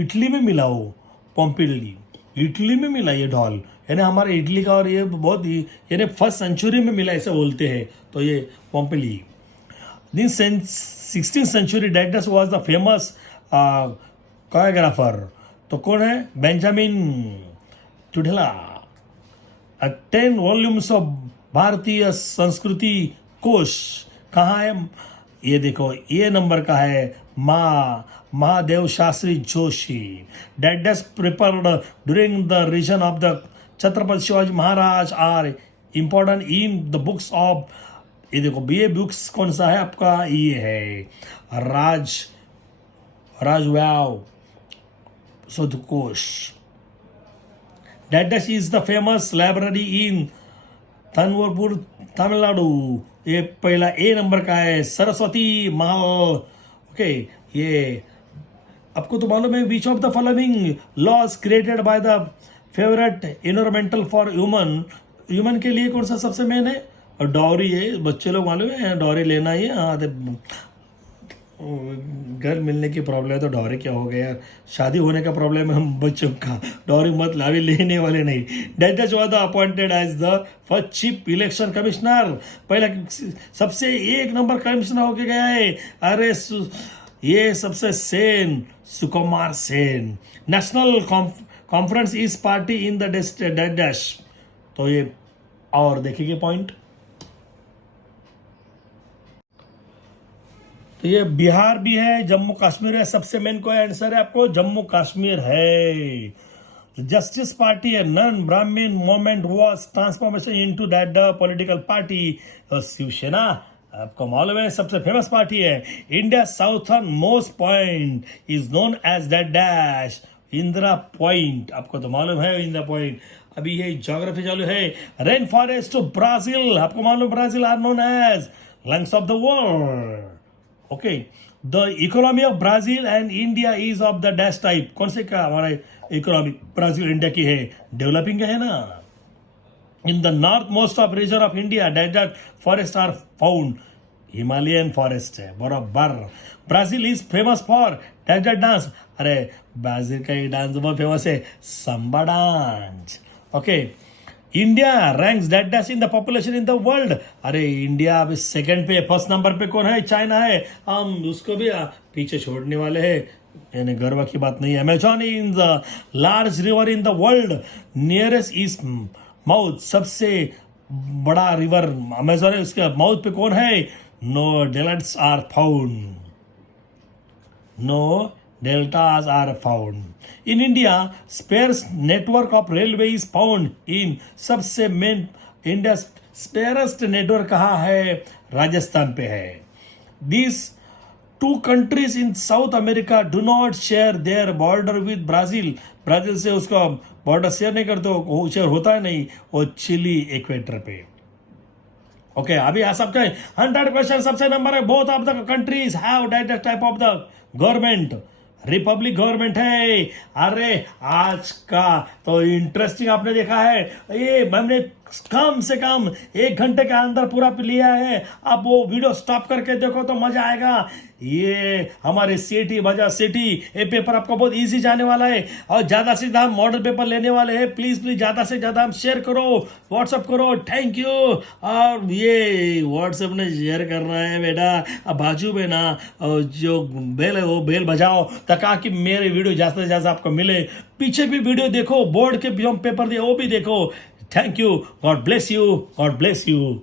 इटली में मिला वो पोम्पिली. इटली में मिला ये डॉल, यानी हमारे इटली का, और ये बहुत ही यानी फर्स्ट सेंचुरी में मिला ऐसे बोलते हैं. तो ये पोम्पिली. इन 16th century Dadas was the famous choreographer. तो कौन है? बेंजामिन टुडेला. 10 volumes of भारतीय संस्कृति कोश कहाँ है? ये देखो, ये नंबर का है. Mahadev Shastri Joshi. Dadas prepared during the region of the Chhatrapati Shivaji Maharaj are important in the books of. ये देखो, ये बुक्स कौन सा है आपका? ये है राजव्याव सुधकोश. Dadas is the famous library in तंवरपुर Tamil Nadu. ये पहला ए नंबर का है. सरस्वती महल. ओके, ये आपको तो मालूम है. Which of the following laws created by the favourite environmental for human के लिए कौन सा सबसे मेन है? और डॉरी है. बच्चे लोग मालूम है डॉरी लेना ही. हाँ, घर मिलने की प्रॉब्लम है तो डॉरी क्या हो गया यार? शादी होने का प्रॉब्लम है हम बच्चों का. डॉरी मत लावे, लेने वाले नहीं. Dadas was appointed as the first chief election commissioner. पहला सबसे 1 नंबर कमिश्नर होके गया है. अरे ये सबसे सुकुमार सेन. नेशनल कॉन्फ्रेंस इस पार्टी इन द Dadas. तो ये और देखिए पॉइंट. तो ये बिहार भी है, जम्मू कश्मीर है. सबसे मेन कोई आंसर है आपको? जम्मू कश्मीर है. जस्टिस पार्टी है. Non Brahmin movement was transformation into that political party Shiv Sena. आपको मालूम है सबसे फेमस पार्टी है. India southern most point is known as Dadas. Indira point. आपको तो मालूम है इंदिरा पॉइंट. अभी ये ज्योग्राफी चालू है. Rain forest to Brazil. आपको मालूम Brazil are known as lungs of the world. Okay, the economy of Brazil and India is of the dash type. कौन से का हमारा इकोनॉमी ब्राजील इंडिया की है? डेवलपिंग है ना. In the north most of region of India desert forest are found. Himalayan forest है बराबर. Brazil is famous for desert dance. अरे ब्राजील का ये डांस बहुत फेमस है, samba dance. Okay, India ranks Dadas in the population in the world. अरे India अभी second पे. फर्स्ट नंबर पे कौन है? चाइना है. हम उसको भी पीछे छोड़ने वाले हैं, यानी गर्व की बात नहीं है. Amazon in the large river in the world. Nearest is mouth. सबसे बड़ा रिवर अमेजॉन है, उसके माउथ पे कौन है? No deltas are found. नो deltas are found. In India, sparse network of railway is found in. सबसे मेन इंडिया स्पेरेस्ट नेटवर्क कहाँ है? राजस्थान पे है. These 2 countries in South America do not share their border with Brazil. Brazil से उसका border share नहीं करते, वो शेयर होता है नहीं. वो चिली इक्वेटर पे. ओके, अभी आ सबका 100 क्वेश्चन. सबसे नंबर है. Both of the countries have that type of the government. Republic government है. अरे आज का तो इंटरेस्टिंग आपने देखा है. ये हमने कम से कम 1 घंटे के अंदर पूरा लिया है। आप वो वीडियो स्टॉप करके देखो तो मजा आएगा। ये हमारे सिटी बजाज सिटी, ये पेपर आपको बहुत इजी जाने वाला है और ज्यादा से ज्यादा हम मॉडल पेपर लेने वाले हैं। प्लीज प्लीज ज्यादा से ज्यादा हम शेयर करो, व्हाट्सअप करो। Thank you. और ये व्हाट्सएप ने शेयर करना है बेटा। अब बाजू में ना जो बेल है वो बेल बजाओ ताकि मेरे वीडियो ज्यादा से ज्यादा आपको मिले। पीछे भी वीडियो देखो, बोर्ड के भी हम पेपर दिए वो भी देखो। Thank you. God bless you. God bless you.